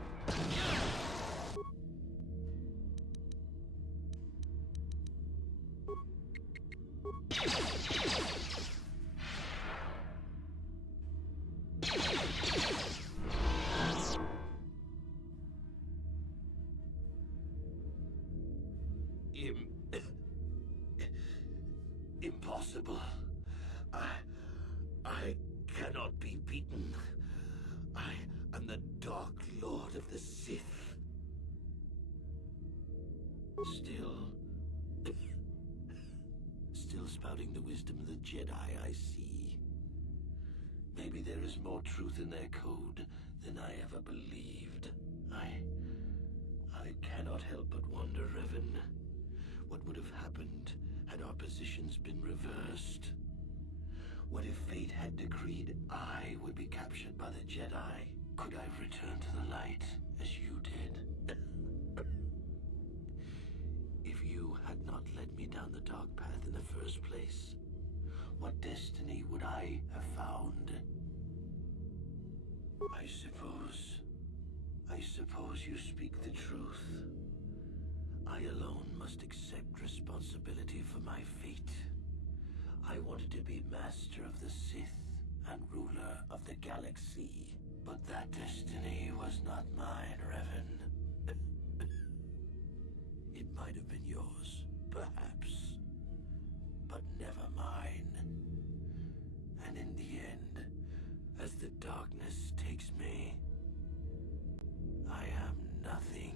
Impossible. I cannot be beaten. I am the Dark Lord of the Sith. Still spouting the wisdom of the Jedi, I see. Maybe there is more truth in their code than I ever believed. I cannot help but wonder, Revan, what would have happened had our positions been reversed? What if fate had decreed I would be captured by the Jedi? Could I have returned to the light as you did? If you had not led me down the dark path in the first place, what destiny would I have found? I suppose you speak the truth. I alone must accept responsibility for my fate. I wanted to be master of the Sith and ruler of the galaxy, but that destiny was not mine, Revan. It might have been yours, perhaps, but never mine. And in the end, as the darkness takes me, I am nothing.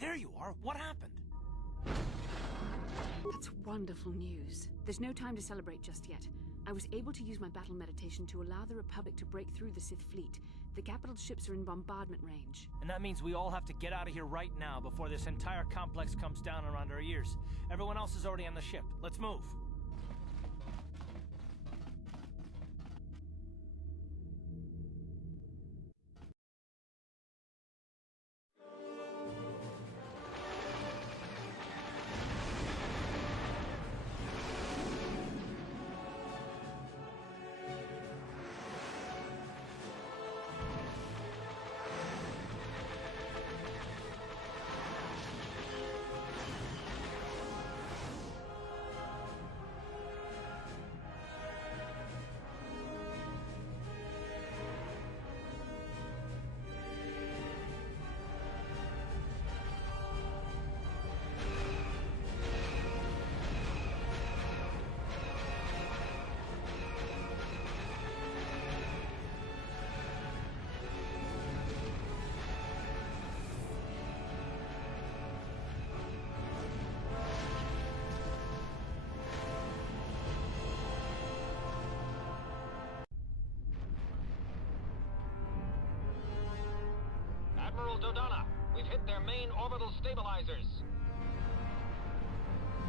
There you are. What happened? That's wonderful news. There's no time to celebrate just yet. I was able to use my battle meditation to allow the Republic to break through the Sith fleet. The capital ships are in bombardment range. And that means we all have to get out of here right now before this entire complex comes down around our ears. Everyone else is already on the ship. Let's move. main orbital stabilizers.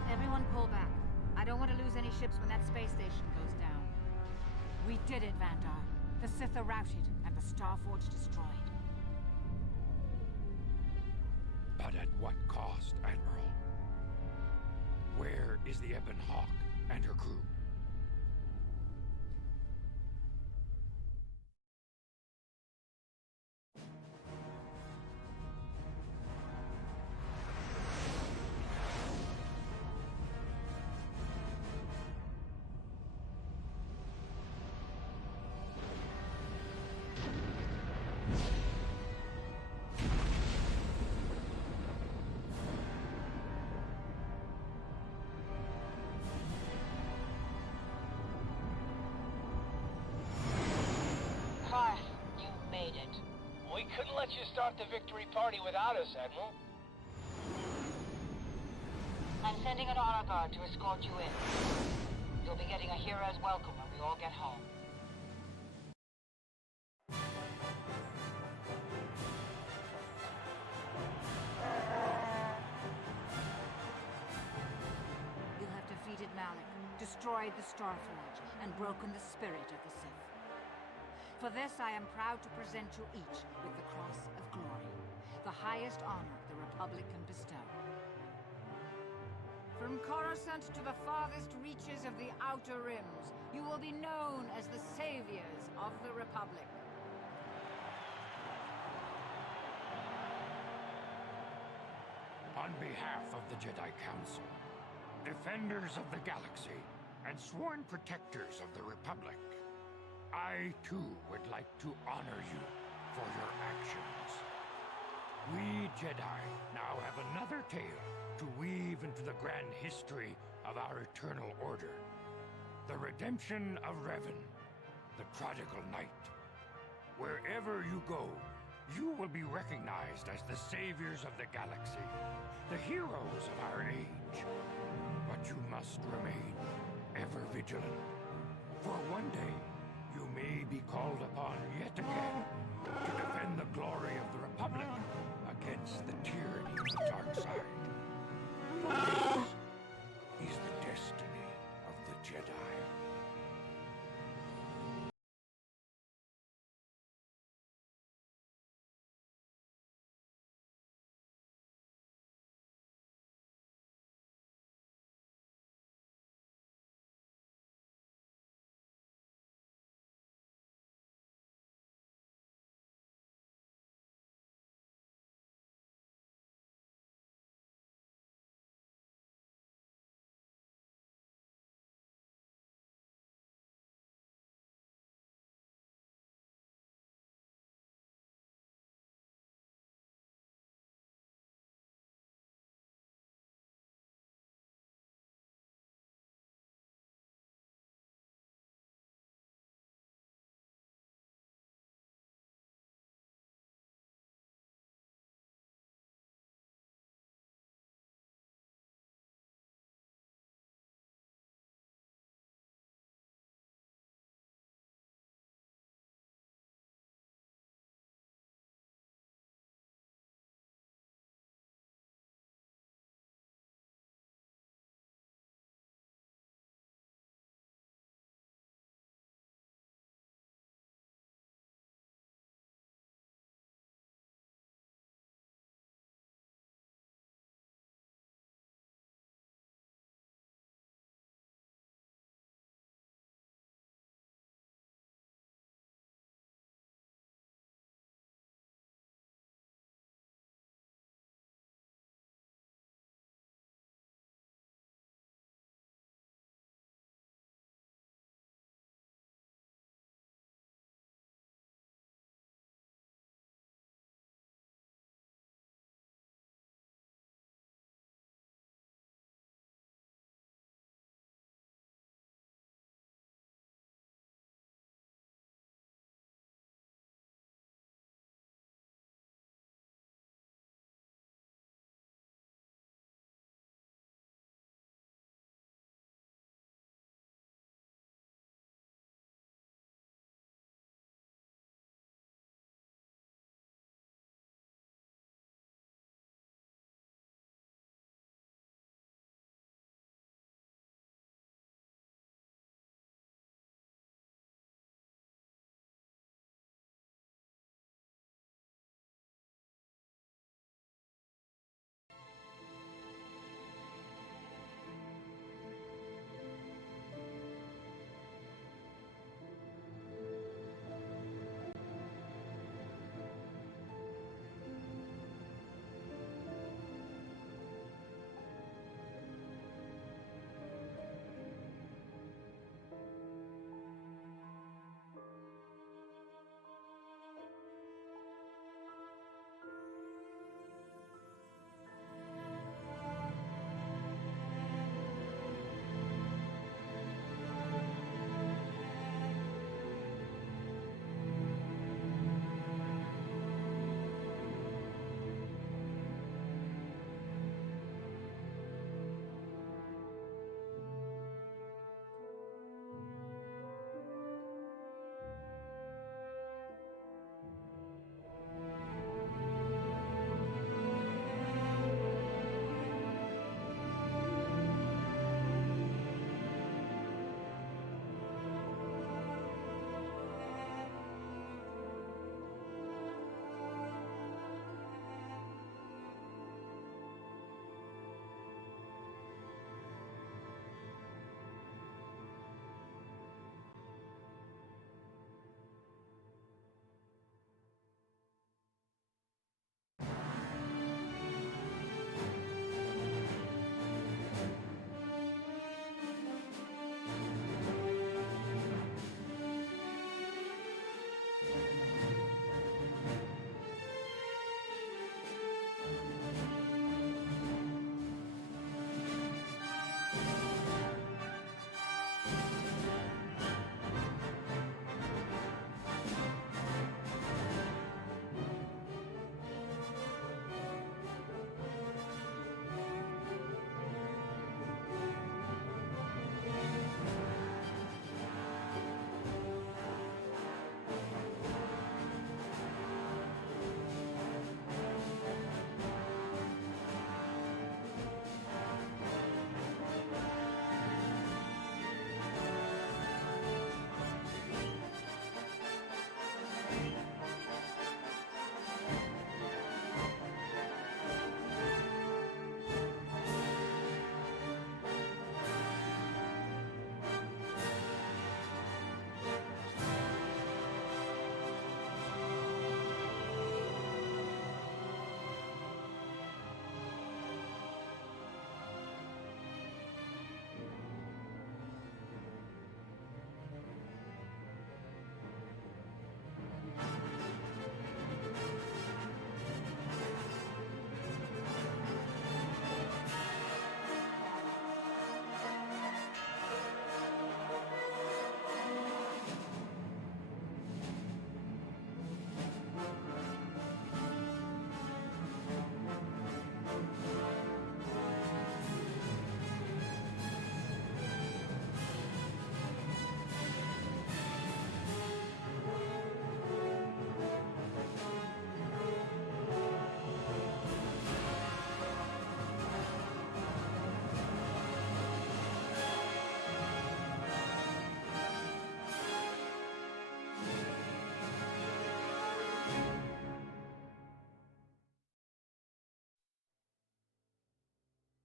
Everyone pull back. I don't want to lose any ships when that space station goes down. We did it, Vandar. The Sith are routed, and the Starforge destroyed. But at what cost, Admiral? Where is the Ebon Hawk and her crew? We couldn't let you start the victory party without us, Admiral. I'm sending an honor guard to escort you in. You'll be getting a hero's welcome when we all get home. You have defeated Malak, destroyed the Starforge, and broken the spirit of the Sith. For this, I am proud to present you each with the Cross of Glory, the highest honor the Republic can bestow. From Coruscant to the farthest reaches of the Outer Rims, you will be known as the saviors of the Republic. On behalf of the Jedi Council, defenders of the galaxy, and sworn protectors of the Republic, I, too, would like to honor you for your actions. We Jedi now have another tale to weave into the grand history of our eternal order. The redemption of Revan, the prodigal knight. Wherever you go, you will be recognized as the saviors of the galaxy, the heroes of our age. But you must remain ever vigilant, for one day, you may be called upon yet again to defend the glory of the Republic against the tyranny of the dark side.